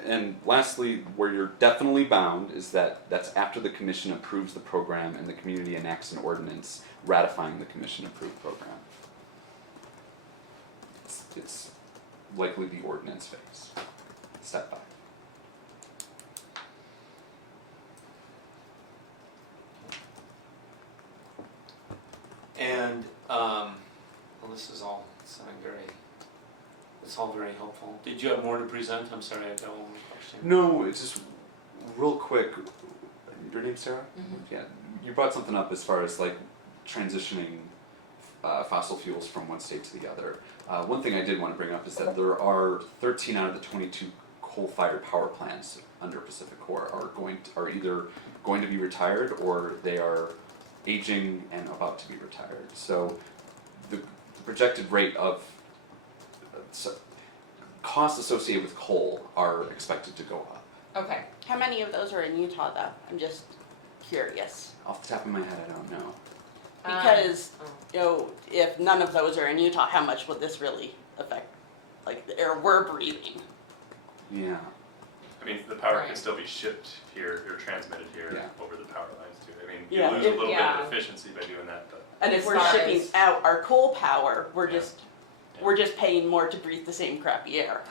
And lastly, where you're definitely bound is that's after the commission approves the program and the community enacts an ordinance ratifying the commission-approved program. It's likely the ordinance phase, step 5. And, well, this is all sounding it's all very helpful. Did you have more to present? I'm sorry, I got one more question. No, it's just real quick. Your name, Sarah? Mhm. Yeah. You brought something up as far as like transitioning fossil fuels from one state to the other. One thing I did want to bring up is that there are 13 out of the 22 coal-fired power plants under Pacific Core are either going to be retired or they are aging and about to be retired. So the projected rate of costs associated with coal are expected to go up. Okay, How many of those are in Utah though? I'm just curious. Off the top of my head, I don't know. Because, oh. you know, if none of those are in Utah, how much would this really affect, like, the air we're breathing? Yeah. I mean, the power Right. can still be shipped here or transmitted here Yeah. over the power lines too. I mean, Yeah, you lose a if- little bit yeah. of efficiency by doing that, but And if As we're far shipping as- out our coal power, we're Yeah. just, we're just paying more to breathe the same crappy air.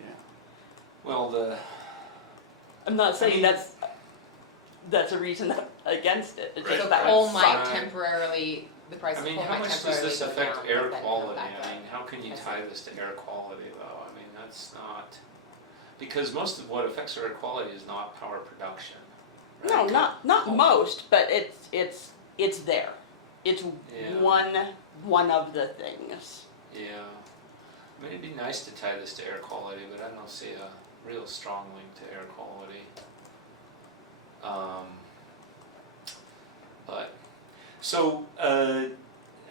Yeah. Well, I'm not saying I mean- that's a reason against it. It's Right. just So that coal it's might Fine. temporarily, the price I of mean, coal how might much does temporarily this go affect down, air but then come quality? back I up. mean, how can you I see. tie this to air quality though? I mean, that's not, because most of what affects air quality is not power production. No, right? not Coal. most, but it's there. It's Yeah. one of the things. Yeah. I mean, it'd be nice to tie this to air quality, but I don't see a real strong link to air quality.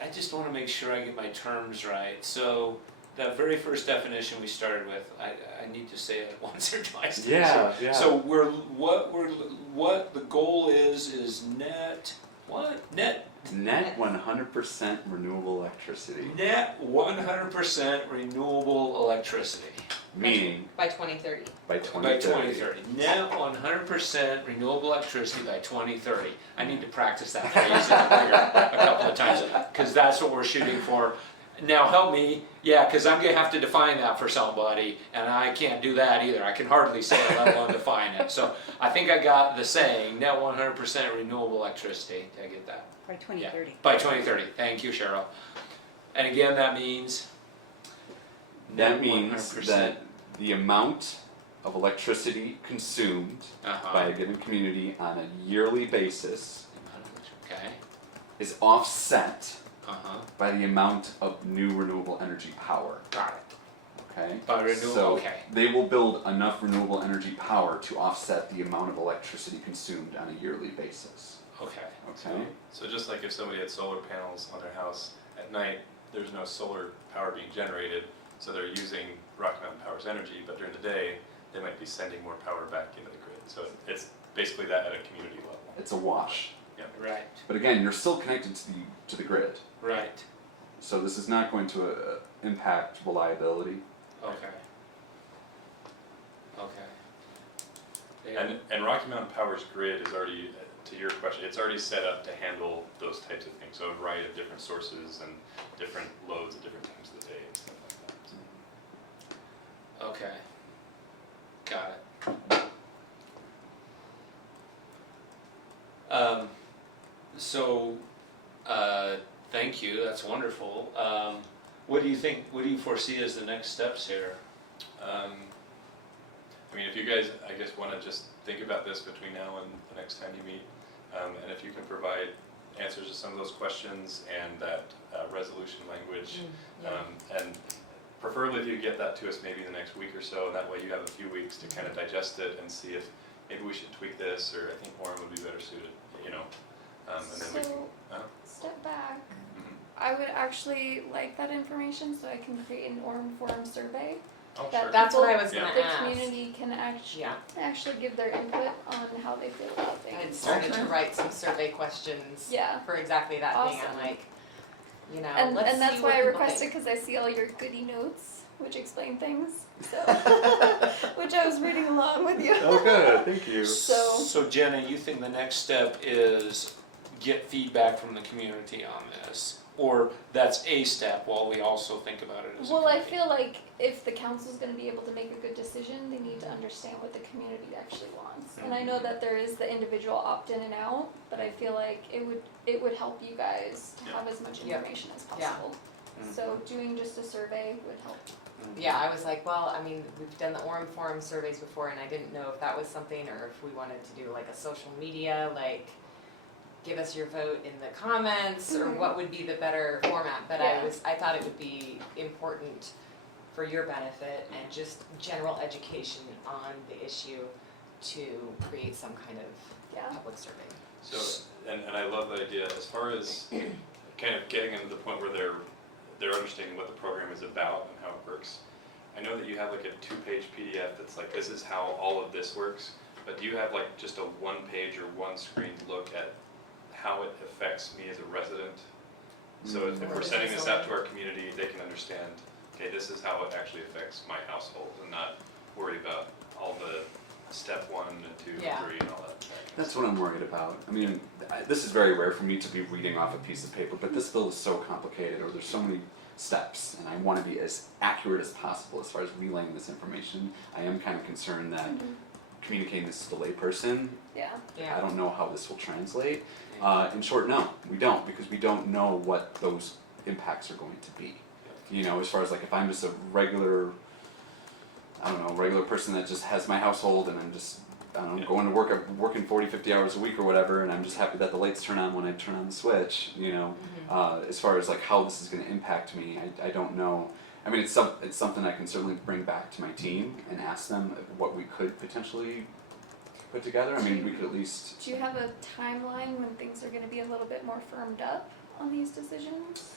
I just want to make sure I get my terms right. So that very first definition we started with, I need to say it once or twice. Yeah, yeah. So what the goal is net, what? Net Net 100% renewable electricity. Net 100% renewable electricity Meaning By 2030. by by 2030. 2030. Net 100% renewable electricity by 2030. I need to practice that phrase a couple of times because that's what we're shooting for. Now help me, yeah, because I'm going to have to define that for somebody, and I can't do that either. I can hardly say it, let alone define it. So I think I got the saying, net 100% renewable electricity. Did I get that? By 2030. Yeah, by 2030. Thank you, Cheryl. And again, that means That net means 100%. that the amount of electricity consumed Uh-huh. by a given community on a yearly basis Okay, is offset uh-huh, by the amount of new renewable energy power. got it. Okay? By renewable, So okay. they will build enough renewable energy power to offset the amount of electricity consumed on a yearly basis. Okay, Okay? So just like if somebody had solar panels on their house, at night, there's no solar power being generated, so they're using Rocky Mountain Power's energy, but during the day, they might be sending more power back into the grid. So it's basically that at a community level. It's a wash. right, But again, you're still connected to the grid. right, So this is not going to impact reliability. okay. Okay. And Rocky Mountain Power's grid is already, to your question, it's already set up to handle those types of things. So a variety of different sources and different loads at different times of the day and stuff like that. So. Okay. Got it. So, thank you, that's wonderful. What do you think, what do you foresee as the next steps here? I mean, if you guys, I guess, want to just think about this between now and the next time you meet, and if you can provide answers to some of those questions and that resolution language, and preferably if you get that to us maybe in the next week or so, and that way you have a few weeks to kind of digest it and see if maybe we should tweak this, or I think Warren would be better suited, you know, and then we can. So, step back. Mhm. I would actually like that information so I can create an Orem Forum survey. Oh, That sure. That's what I people- was gonna The ask. community can Yeah, actually give their input on how they feel about I had things. started to write some survey questions Yeah. for exactly that thing. I'm Awesome. like, you know, And let's that's see why what I people requested, think. because I see all your goody notes, which explain things, so, which I was reading along with you. Oh, good, thank you. So- So Jenna, you think the next step is get feedback from the community on this? Or that's a step while we also think about it as a Well, I committee? feel like if the council's gonna be able to make a good decision, they need to understand what the community actually wants. And I know that there is the individual opt-in and out, but I feel like it would help you guys to have as much Yep. information as Yeah. possible. So doing just a survey would help. Yeah, I was like, well, I mean, we've done the Orem Forum surveys before, and I didn't know if that was something, or if we wanted to do like a social media, like, give us your vote in the comments, or Mhm. what would be the better format, but Yeah. I thought it would be important for your benefit and just general education on the issue to create some kind of Yeah. public survey. So, and I love the idea, as far as kind of getting them to the point where they're understanding what the program is about and how it works. I know that you have like a 2-page PDF that's like, this is how all of this works, but do you have like just a 1-page or 1-screen look at how it affects me as a resident? So if we're sending this out to our community, they can understand, okay, this is how it actually affects my household, and not worry about all the step 1 and 2 Yeah. and 3 and all that. That's what I'm worried about. I mean, this is very rare for me to be reading off a piece of paper, but this bill is so complicated, or there's so many steps, and I want to be as accurate as possible as far as relaying this information. I am kind of concerned that communicating this to the layperson, Yeah. I don't know how this will translate. In short, no, we don't, because we don't know what those impacts are going to be. You know, as far as like if I'm just a regular, I don't know, regular person that just has my household and I'm just, I don't know, going to work, I'm working 40, 50 hours a week or whatever, and I'm just happy that the lights turn on when I turn on the switch, you know. As far as like how this is going to impact me, I don't know. I mean, it's something I can certainly bring back to my team and ask them what we could potentially put together. I mean, we could at least. Do you have a timeline when things are gonna be a little bit more firmed up on these decisions?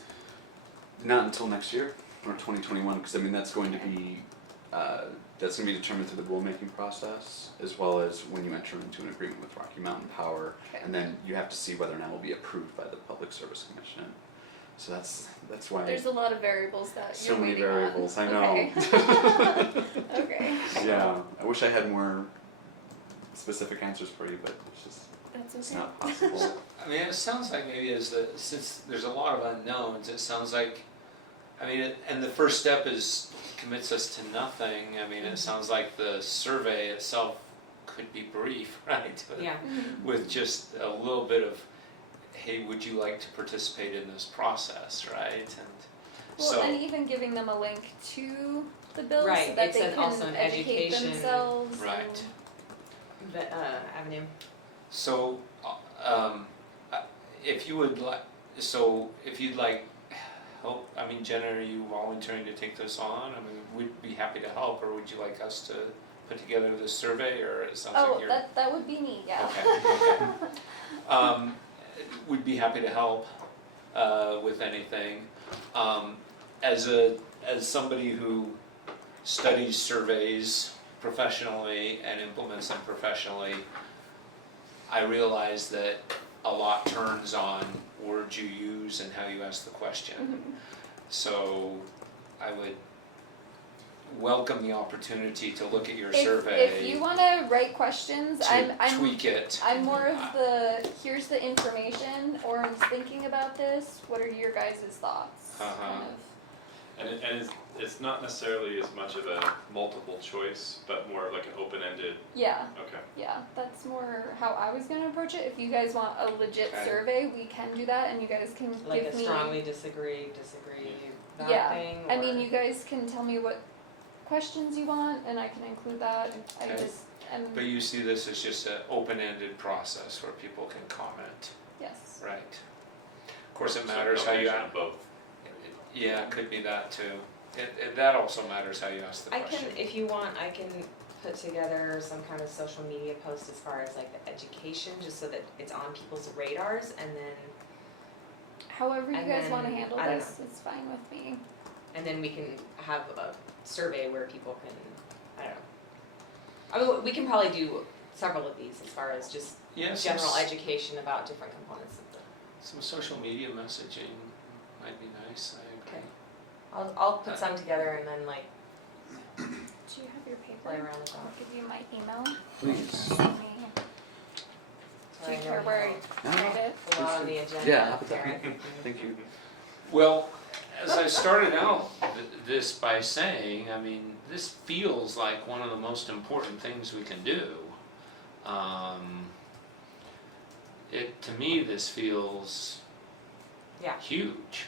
Not until next year, or 2021, because I mean that's going to be determined through the rulemaking process, as well as when you enter into an agreement with Rocky Mountain Power, Okay. and then you have to see whether or not it will be approved by the Public Service Commission. So that's why. There's a lot of variables that So you're many waiting variables, on. I know. Okay. Okay. Yeah, I wish I had more specific answers for you, but That's it's okay. not possible. I mean, it sounds like maybe since there's a lot of unknowns, it sounds like, I mean, and the first step is commits us to nothing. I mean, it sounds like the survey itself could be brief, right? Yeah. With just a little bit of, hey, would you like to participate in this process, right? Well, So, and even giving them a link to the bill so Right, that it's they an- can also an educate education- themselves. Right. The avenue. so, if you would like, so if you'd like help, I mean, Jenna, are you volunteering to take this on? I mean, we'd be happy to help, or would you like us to put together this survey, or it sounds like Oh, you're. that would be me, yeah. Okay. We'd be happy to help with anything. As somebody who studies surveys professionally and implements them professionally, I realize that a lot turns on words you use and how you ask the question. Mhm. So I would welcome the opportunity to look at your If survey, you want to write questions, to I'm tweak it. I'm more of the here's the information, or I'm thinking about this. What are your guys' thoughts? Uh-huh. Kind of. And it's not necessarily as much of a multiple choice, but more of like an open-ended, Yeah, okay. yeah, that's more how I was gonna approach it. If you guys want a legit Okay. survey, we can do that, and you guys can Like give a me. strongly disagree, that Yeah, thing? I mean, or- you guys can tell me what questions you want, and I can include that. I Okay. just am But you see this as just an open-ended process where people can comment, yes. right? Of course, it So matters how you, combination of both. yeah, it could be that too. That also matters how you ask the I question. can, if you want, I can put together some kind of social media post as far as like the education, just so that it's on people's radars, and However you And guys then, want to handle I don't this, it's fine with me. then we can have a survey where people can, I don't know. I mean, we can probably do several of these as far as just Yeah, some general education about different components of the. Some social media messaging might be nice, I agree. Okay. I'll put some together and then like Do you have your paper? play around with I'll that. give you my email. Please. Send me. So Do you I care know where No, I write it? a lot on the agenda. Yeah, I'll put that. there. Thank you. Well, as I started out this by saying, I mean, this feels like one of the most important things we can do. To me, this feels Yeah. huge.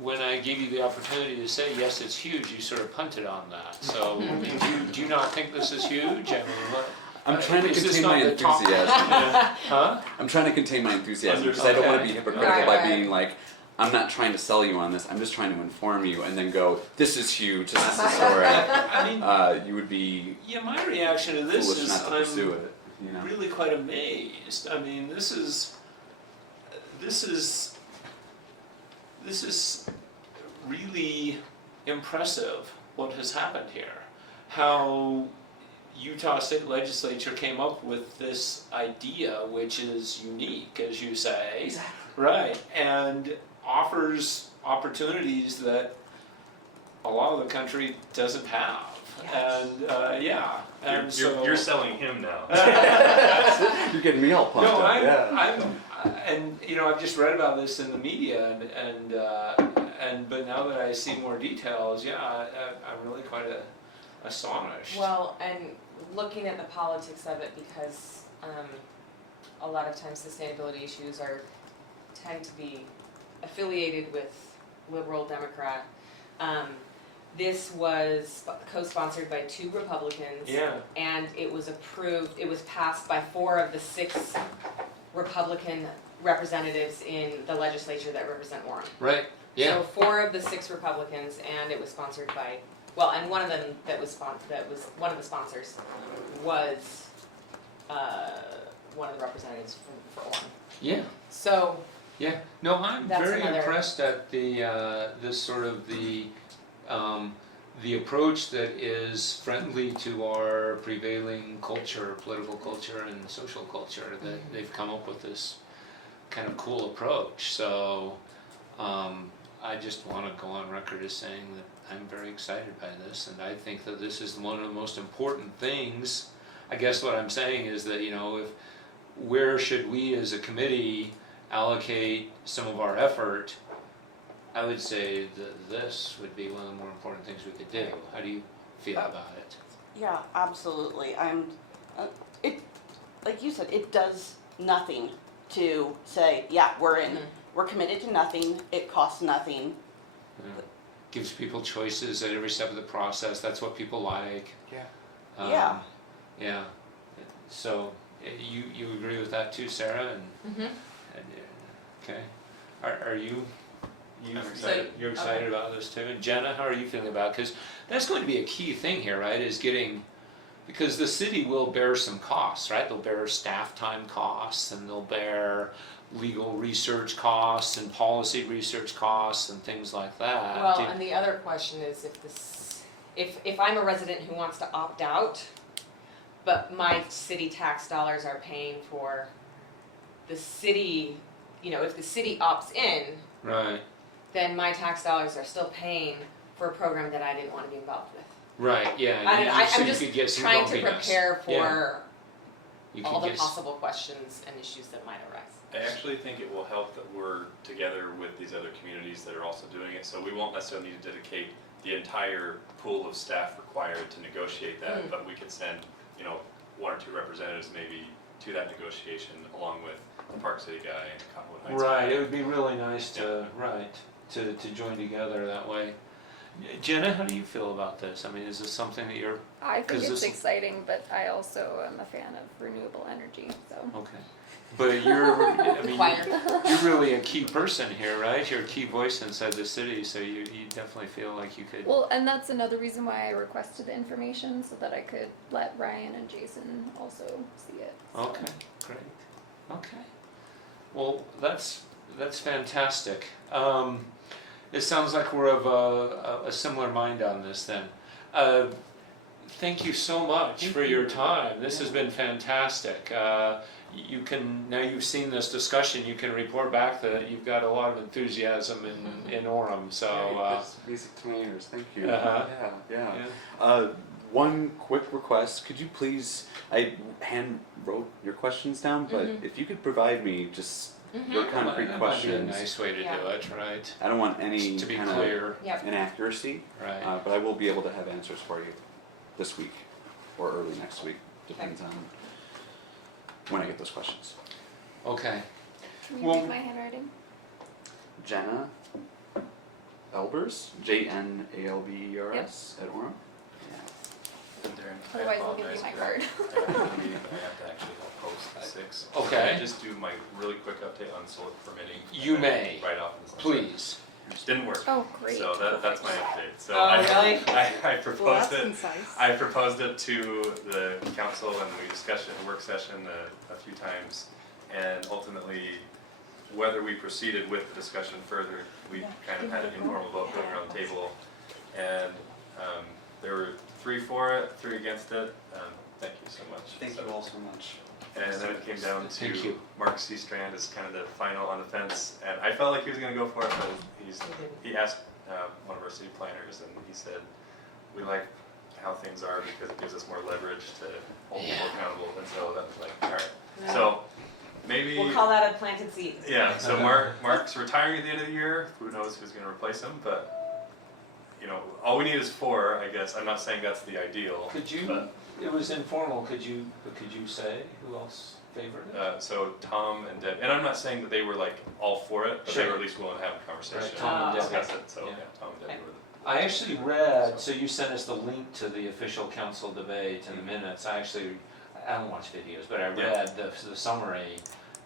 When I gave you the opportunity to say, yes, it's huge, you sort of punted on that. So do you not think this is huge? I mean, what? I'm trying to is this contain not my the top- enthusiasm. Huh? I'm trying to contain my enthusiasm because I don't want to be hypocritical Right, by right. being like, I'm not trying to sell you on this. I'm just trying to inform you, and then go, this is huge. This is historic. I mean, You would be yeah, my reaction to this foolish is not to pursue it. You know. really quite amazed. I mean, this is really impressive what has happened here. How Utah State Legislature came up with this idea, which is unique, as you say, right, and offers opportunities that a lot of the country doesn't have. Yes. And and so You're selling him now. You're getting me all pumped no, up. I'm, Yeah. and you know, I've just read about this in the media, and but now that I see more details, I'm really quite astonished. Well, and looking at the politics of it, because a lot of times sustainability issues tend to be affiliated with liberal Democrat. This was co-sponsored by 2 Republicans. Yeah. And it was passed by 4 of the 6 Republican representatives in the legislature that represent Warren. Right. Yeah. So 4 of the 6 Republicans, and it was sponsored by, well, and one of them that was one of the sponsors was one of the representatives for Warren. Yeah. So Yeah. No, I'm That's very another- impressed at this sort of the approach that is friendly to our prevailing culture, political culture, and social culture. That they've come up with this kind of cool approach. So I just want to go on record as saying that I'm very excited by this, and I think that this is one of the most important things. I guess what I'm saying is that, you know, where should we as a committee allocate some of our effort? I would say that this would be one of the more important things we could do. How do you feel about it? Yeah, absolutely. It, like you said, it does nothing to say, yeah, we're in. we're committed to nothing, it costs nothing. Gives people choices at every step of the process. That's what people like. Yeah. Yeah. Yeah. So you agree with that too, Sarah? And okay. Are you? I'm excited. You're excited about this too. And Jenna, how are you feeling about it? Because that's going to be a key thing here, right? Is getting, because the city will bear some costs, right? They'll bear staff time costs, and they'll bear legal research costs and policy research costs and things like that. Well, and the other question is if I'm a resident who wants to opt out, but my city tax dollars are paying for the city, if the city opts in, Right. then my tax dollars are still paying for a program that I didn't want to be involved with. Right. Yeah. So I'm you just could get some trying to bumpiness. prepare for Yeah. You all could the get possible questions and issues that might arise. I actually think it will help that we're together with these other communities that are also doing it, so we won't necessarily need to dedicate the entire pool of staff required to negotiate that, but we could send, one or two representatives maybe to that negotiation along with the Park City guy and the Cottonwood Heights guy. Right, it would be really nice to to join together that way. Jenna, how do you feel about this? I mean, is this something that you're I think 'Cause it's this- exciting, but I also am a fan of renewable energy, so. okay? But you're Choir. you're really a key person here, right? You're a key voice inside the city, so you definitely feel like you could. Well, and that's another reason why I requested the information, so that I could let Ryan and Jason also see it. So. Okay, great. Okay. Well, that's fantastic. It sounds like we're of a similar mind on this then. Thank you so much for your time. This has been fantastic. You can, now you've seen this discussion, you can report back that you've got a lot of enthusiasm in Orem, so. That's music to my ears. Thank you. Uh-huh. Yeah. One quick request: could you please? I hand wrote your questions down, but if you could provide me just your concrete That might be a questions. nice way to Yeah. do it, right? I don't want any To be kind clear, Yep. of inaccuracy, right? but I will be able to have answers for you this week or early next week. Depends on when I get those questions. Okay. Can you Well- read my handwriting? Jenna Elbers, JNALBERS at Orem. And Darren, I Otherwise, we'll give you apologize my for card. that. I have to actually help post the 6. Okay. Can I just do my really quick update on solar permitting? You And then may. Right off in the sunset. Please. Didn't work. Oh, great. So that's my update. So Oh, I, really? I Well, proposed that's it. concise. I proposed it to the council and we discussed it in a work session a few times. And ultimately, whether we proceeded with the discussion further, we kind of had an informal vote going around the table. And there were 3 for it, 3 against it. Thank you so much. Thank So- you all so much. And then it came down Thank to you. Mark C. Strand as kind of the final on the fence. And I felt like he was gonna go for it, but he asked one of our city planners and he said, we like how things are because it gives us more leverage to hold people accountable. And so that was like, all right. So maybe, We'll call that a planted seed. yeah, so Mark's retiring at the end of the year. Who knows who's gonna replace him, but all we need is 4, I guess. I'm not saying that's the ideal. Could you, but, it was informal, could you say who else favored it? so Tom and Deb, and I'm not saying that they were like all for it, but they Sure. were at least willing to have a conversation. Right, Tom and Deb. Discuss it, so Yeah. yeah, Tom and Deb Okay. were I actually read, so you sent us the link to the official council debate and the minutes. I don't watch videos, but I read the summary,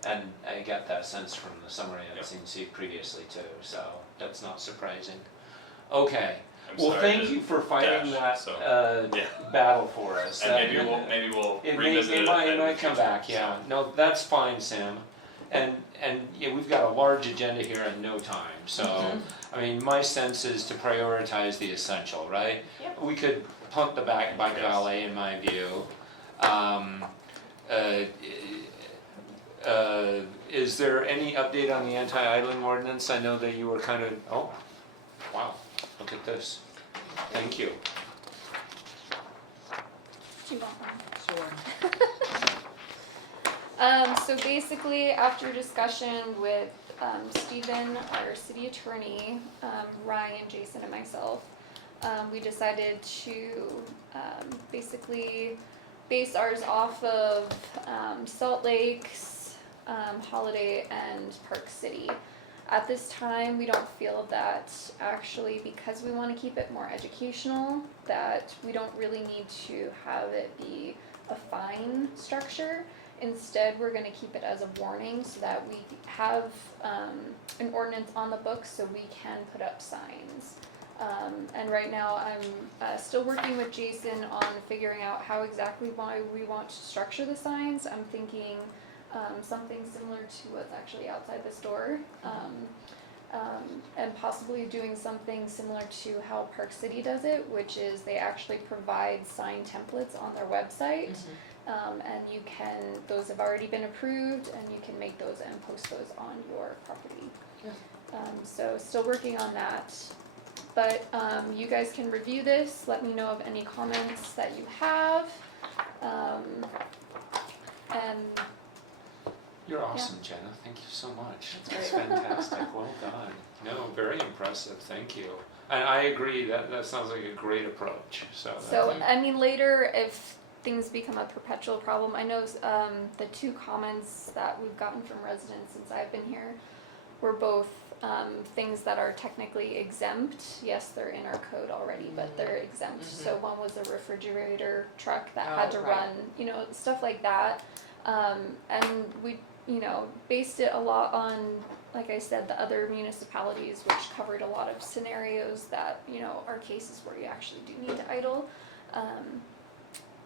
and I got that sense from the summary I'd seen previously too, so that's not surprising. Okay, I'm well, sorry thank to you for fighting dash, that Yeah. battle for us. And maybe we'll It revisit it. might in the come future, back, yeah. so. No, that's fine, Sam. And yeah, we've got a large agenda here in no time, so, I mean, my sense is to prioritize the essential, right? Yep. We could punt the bike Yes. valet, in my view. Is there any update on the anti-idling ordinance? I know that you were kind of, oh, wow, look at this. Thank you. Do you want one? Sure. So basically, after discussion with Stephen, our city attorney, Ryan, Jason, and myself, we decided to basically base ours off of Salt Lakes, Holiday, and Park City. At this time, we don't feel that actually, because we want to keep it more educational, that we don't really need to have it be a fine structure. Instead, we're going to keep it as a warning so that we have an ordinance on the books so we can put up signs. And right now, I'm still working with Jason on figuring out how exactly why we want to structure the signs. I'm thinking something similar to what's actually outside this door, and possibly doing something similar to how Park City does it, which is they actually provide sign templates on their website. And you can, those have already been approved, and you can make those and post those on your property. So still working on that. But you guys can review this, let me know of any comments that you have. And You're awesome, Jenna. Thank you so much. That's fantastic. Well done. No, very impressive. Thank you. And I agree that sounds like a great approach. so, I mean, later if things become a perpetual problem, I know the two comments that we've gotten from residents since I've been here were both things that are technically exempt. Yes, they're in our code already, but they're exempt. So one was a refrigerator truck that had to run, stuff like that. And we, based it a lot on, like I said, the other municipalities, which covered a lot of scenarios that, are cases where you actually do need to idle.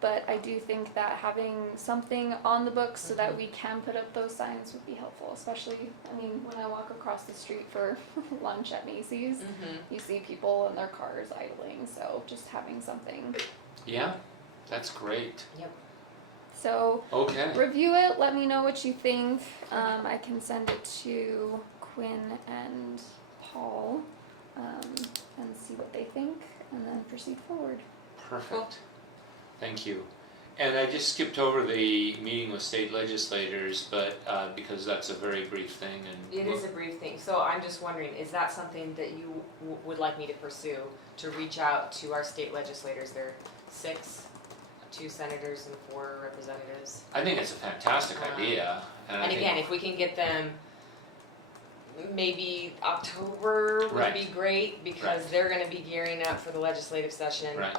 But I do think that having something on the books so that we can put up those signs would be helpful, especially, when I walk across the street for lunch at Macy's, you see people in their cars idling, so just having something. Yeah, that's great. Yep. So, Okay. review it, let me know what you think. I can send it to Quinn and Paul, and see what they think, and then proceed forward. Perfect. Thank you. And I just skipped over the meeting with state legislators, but because that's a very brief thing, and It is a brief thing, so I'm just wondering, is that something that you would like me to pursue, to reach out to our state legislators? There are 6, 2 senators and 4 representatives. I think it's a fantastic idea. And I think- again, if we can get them, maybe October would Right. be great, because Right. they're gonna be gearing up for the legislative session. Right.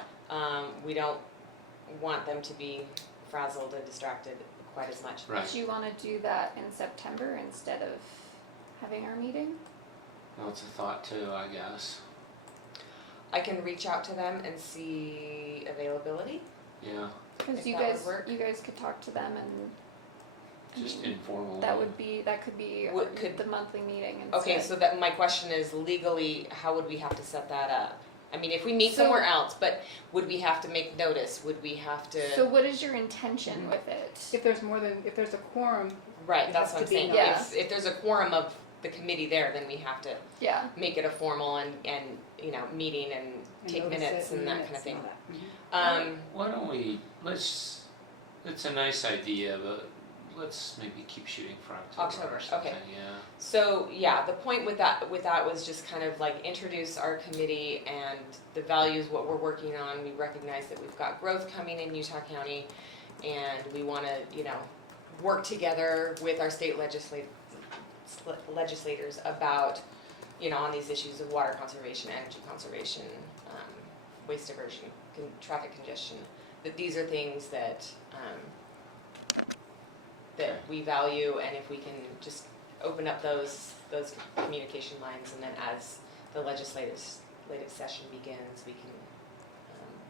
We don't want them to be frazzled and distracted quite as much. Right. Do you want to do that in September instead of having our meeting? Well, it's a thought too, I guess. I can reach out to them and see availability. Yeah, Because If you that would guys, work. you guys could talk to them, and just informal. that could be Could- the monthly meeting instead. Okay, so that my question is, legally, how would we have to set that up? If we meet So- somewhere else, but would we have to make notice? Would we have to? So what is your intention with it? If there's a quorum, Right, it that's has what I'm to be- saying. Yeah. If there's a quorum of the committee there, then we have to Yeah. make it a formal and meeting and take notice minutes it and that kind minutes of thing. and all that. Why don't we, it's a nice idea, but let's maybe keep shooting for October October, or something, okay. yeah. So yeah, the point with that was just kind of like introduce our committee and the values, what we're working on. We recognize that we've got growth coming in Utah County, and we want to work together with our state legislators about on these issues of water conservation, energy conservation, waste diversion, traffic congestion. That these are things that we value, and if we can just open up those communication lines, and then as the legislative session begins, we can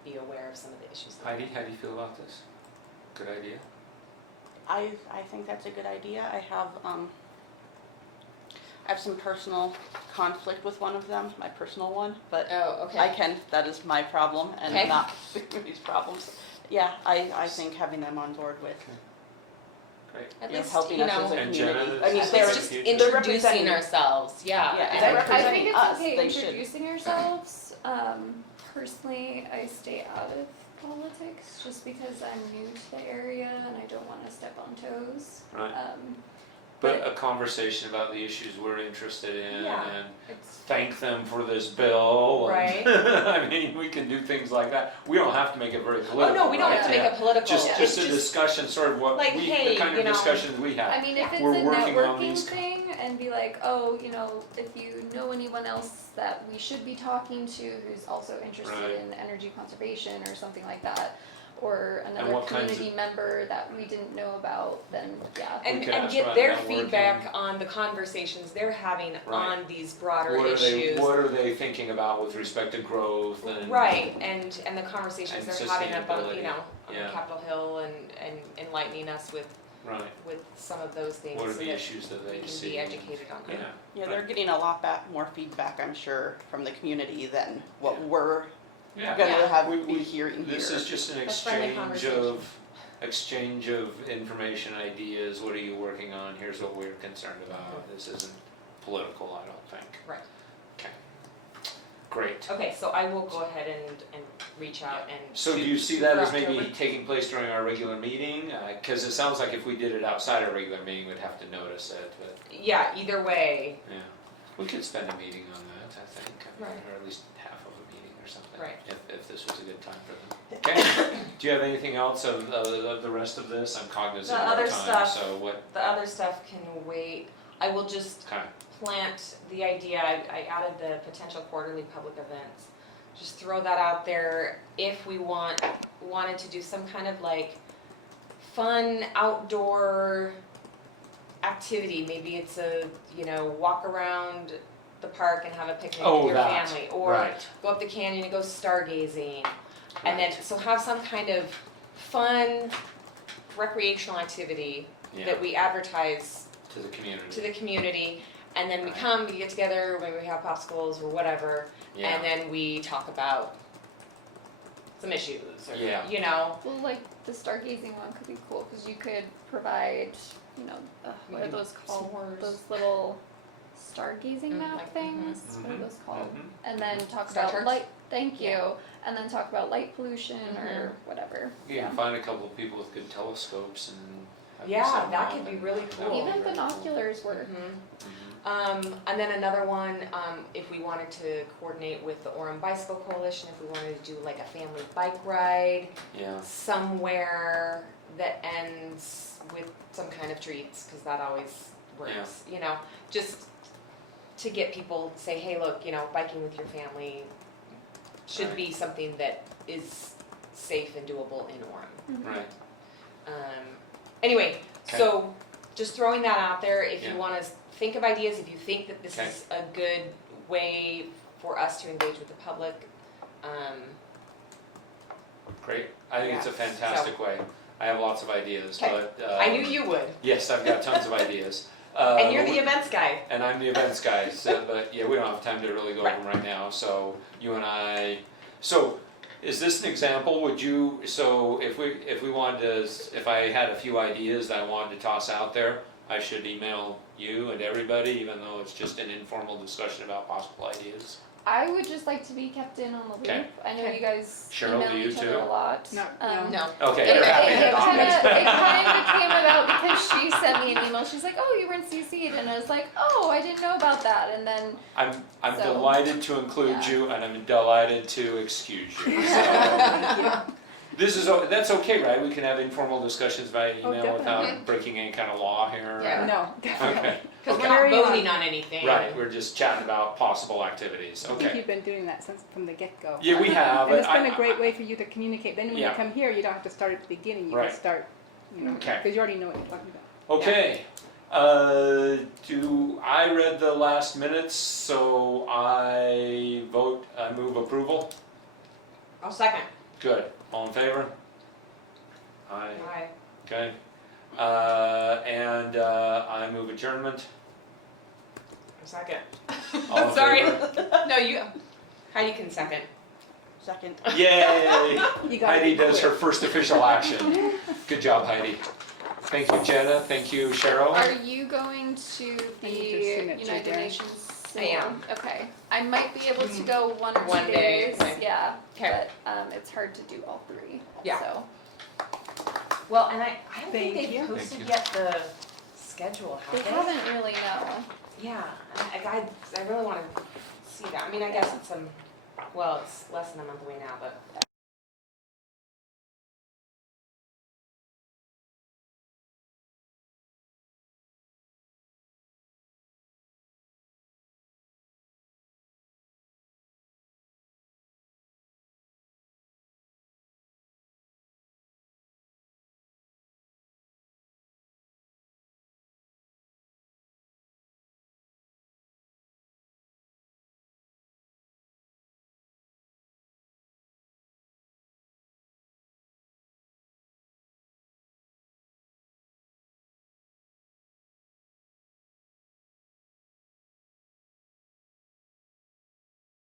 be aware of some of the issues. Heidi, how do you feel about this? Good idea? I think that's a good idea. I have some personal conflict with one of them, my personal one, but Oh, okay. that is my problem and Okay. not these problems. Yeah, I think having them on board with Great. At you know, least, helping us as a And community. Jenna, I mean, is- they're, it's just They're introducing representing- ourselves. Yeah. Yeah, and they're I representing think it's us, okay they should. introducing yourselves. Personally, I stay out of politics just because I'm new to the area and I don't want to step on toes. Right. But a conversation about the issues we're interested in Yeah. and It's, thank them for this bill. Right. And I mean, we can do things like that. We don't have to make it very political. oh no, we don't right? have to make Yeah. it political. Just It's a discussion, sort of what like, we, hey, the kind you of know, discussions we have. I mean, if it's We're a working on networking these- thing and be like, oh, you know, if you know anyone else that we should be talking to who's also interested Right. in energy conservation or something like that, or another what kinds of- community member that we didn't know about, then yeah. We and, could and ask get about their networking. feedback on the conversations they're having Right. on these broader What issues. what are they thinking about with respect to growth and Right, and the conversations And they're having up on, sustainability, on yeah. Capitol Hill and enlightening us with right? some of those things. What are so the that issues that we they can see? be educated on them. Yeah. Yeah, they're getting a lot more feedback, I'm sure, from the community than what we're Yeah. gonna Yeah. have We- be hearing here. This is just an A friendly exchange of information, ideas. What are you working on? Here's what we're concerned about. This isn't political, I don't think. Right. Okay. Great. Okay, so I will go ahead and reach out and. So do shoot- you see shoot that for as maybe October. taking place during our regular meeting? Because it sounds like if we did it outside our regular meeting, we'd have to notice it, but Yeah, either way, yeah. We could spend a meeting on that, I think, Right. or at least half of a meeting or something. Right. If this was a good time for them. Okay, do you have anything else of the rest of this? I'm cognizant The of our other time, stuff- so what, the other stuff can wait. I will just kind plant the idea, I added the potential quarterly public events. Just throw that out there, if we wanted to do some kind of like fun outdoor activity, maybe it's a, walk around the park and have a picnic Oh, with your that, family, or right. go up the canyon and go stargazing. And then, Right. so have some kind of fun recreational activity Yeah, that we advertise to the community. to the community, and then we Right. come, we get together, maybe we have popsicles or whatever, Yeah. and then we talk about some issues, or, Yeah. Well, like the stargazing one could be cool because you could provide, We what are do those called? s'mores. Those little stargazing map like, things. What are Mhm. those called? Mhm. And then talk Star about charts? light. Thank you. Yeah. And then talk about light pollution or whatever. You can find a couple of people with good telescopes and. have them Yeah, set them that up could be and really that cool. would be Even very cool. binoculars work. Mhm. Mhm. And then another one, if we wanted to coordinate with the Orem Bicycle Coalition, if we wanted to do like a family bike ride Yeah, somewhere that ends with some kind of treats, because that always works, just to get people to say, hey, look, biking with your family should Right. be something that is safe and doable in Orem. right, Anyway, Okay. so just throwing that out there, if Yeah. you want to think of ideas, if you think that this Okay. is a good way for us to engage with the public, great. I think it's a Yeah, fantastic way. I have lots of ideas, Okay. but. I knew you would, Yes, I've got tons of ideas. and you're but the events guy. And I'm the events guy, so, but yeah, we don't have time to really go over them right now, so you and I, so is this an example, would you, so if we wanted to, if I had a few ideas that I wanted to toss out there, I should email you and everybody, even though it's just an informal discussion about possible ideas? I would just like to be kept in on the loop. Okay. I know Okay. you guys Cheryl, email do you each other too? a lot. No, No. Okay, It, you're happy it, to it talk. kind of came about because she sent me an email. She's like, "Oh, you weren't CC'd," and I was like, "Oh, I didn't know about that." And then I'm So, delighted to include yeah. you, and I'm delighted to excuse you, so. This is, that's okay, right? We can have informal discussions via email definitely. without breaking any kind of law here? Yeah. No, definitely. Okay, Because okay. we're Carry not on. voting on anything. Right, we're just chatting about possible activities, I think okay. you've been doing that since from the get-go. Yeah, we have, And but it's been I- a great way for you to communicate. Then when Yeah. you come here, you don't have to start at the beginning. You Right. can start, Okay. because you already know what you're talking about. Okay, I read the last minutes, so I move approval. I'll second. Good, all in favor? Aye, Aye. okay. And I move adjournment. Second. All in Sorry. favor? No, you, Heidi can second. Second. Yay! You got Heidi it. does her first official action. Good job, Heidi. Thank you, Jenna. Thank you, Cheryl. are you going to the I need your signature, United Darren. Nations? I am. Okay. I might be able to go one or two One day, days. okay. Yeah. Okay. But it's hard to do all three. Yeah. So Well, and I don't Thank think they've you. posted Thank you. yet the schedule They have they? haven't really, no. Yeah, I really want to see that. I mean, I guess it's well, it's less than a month away now, but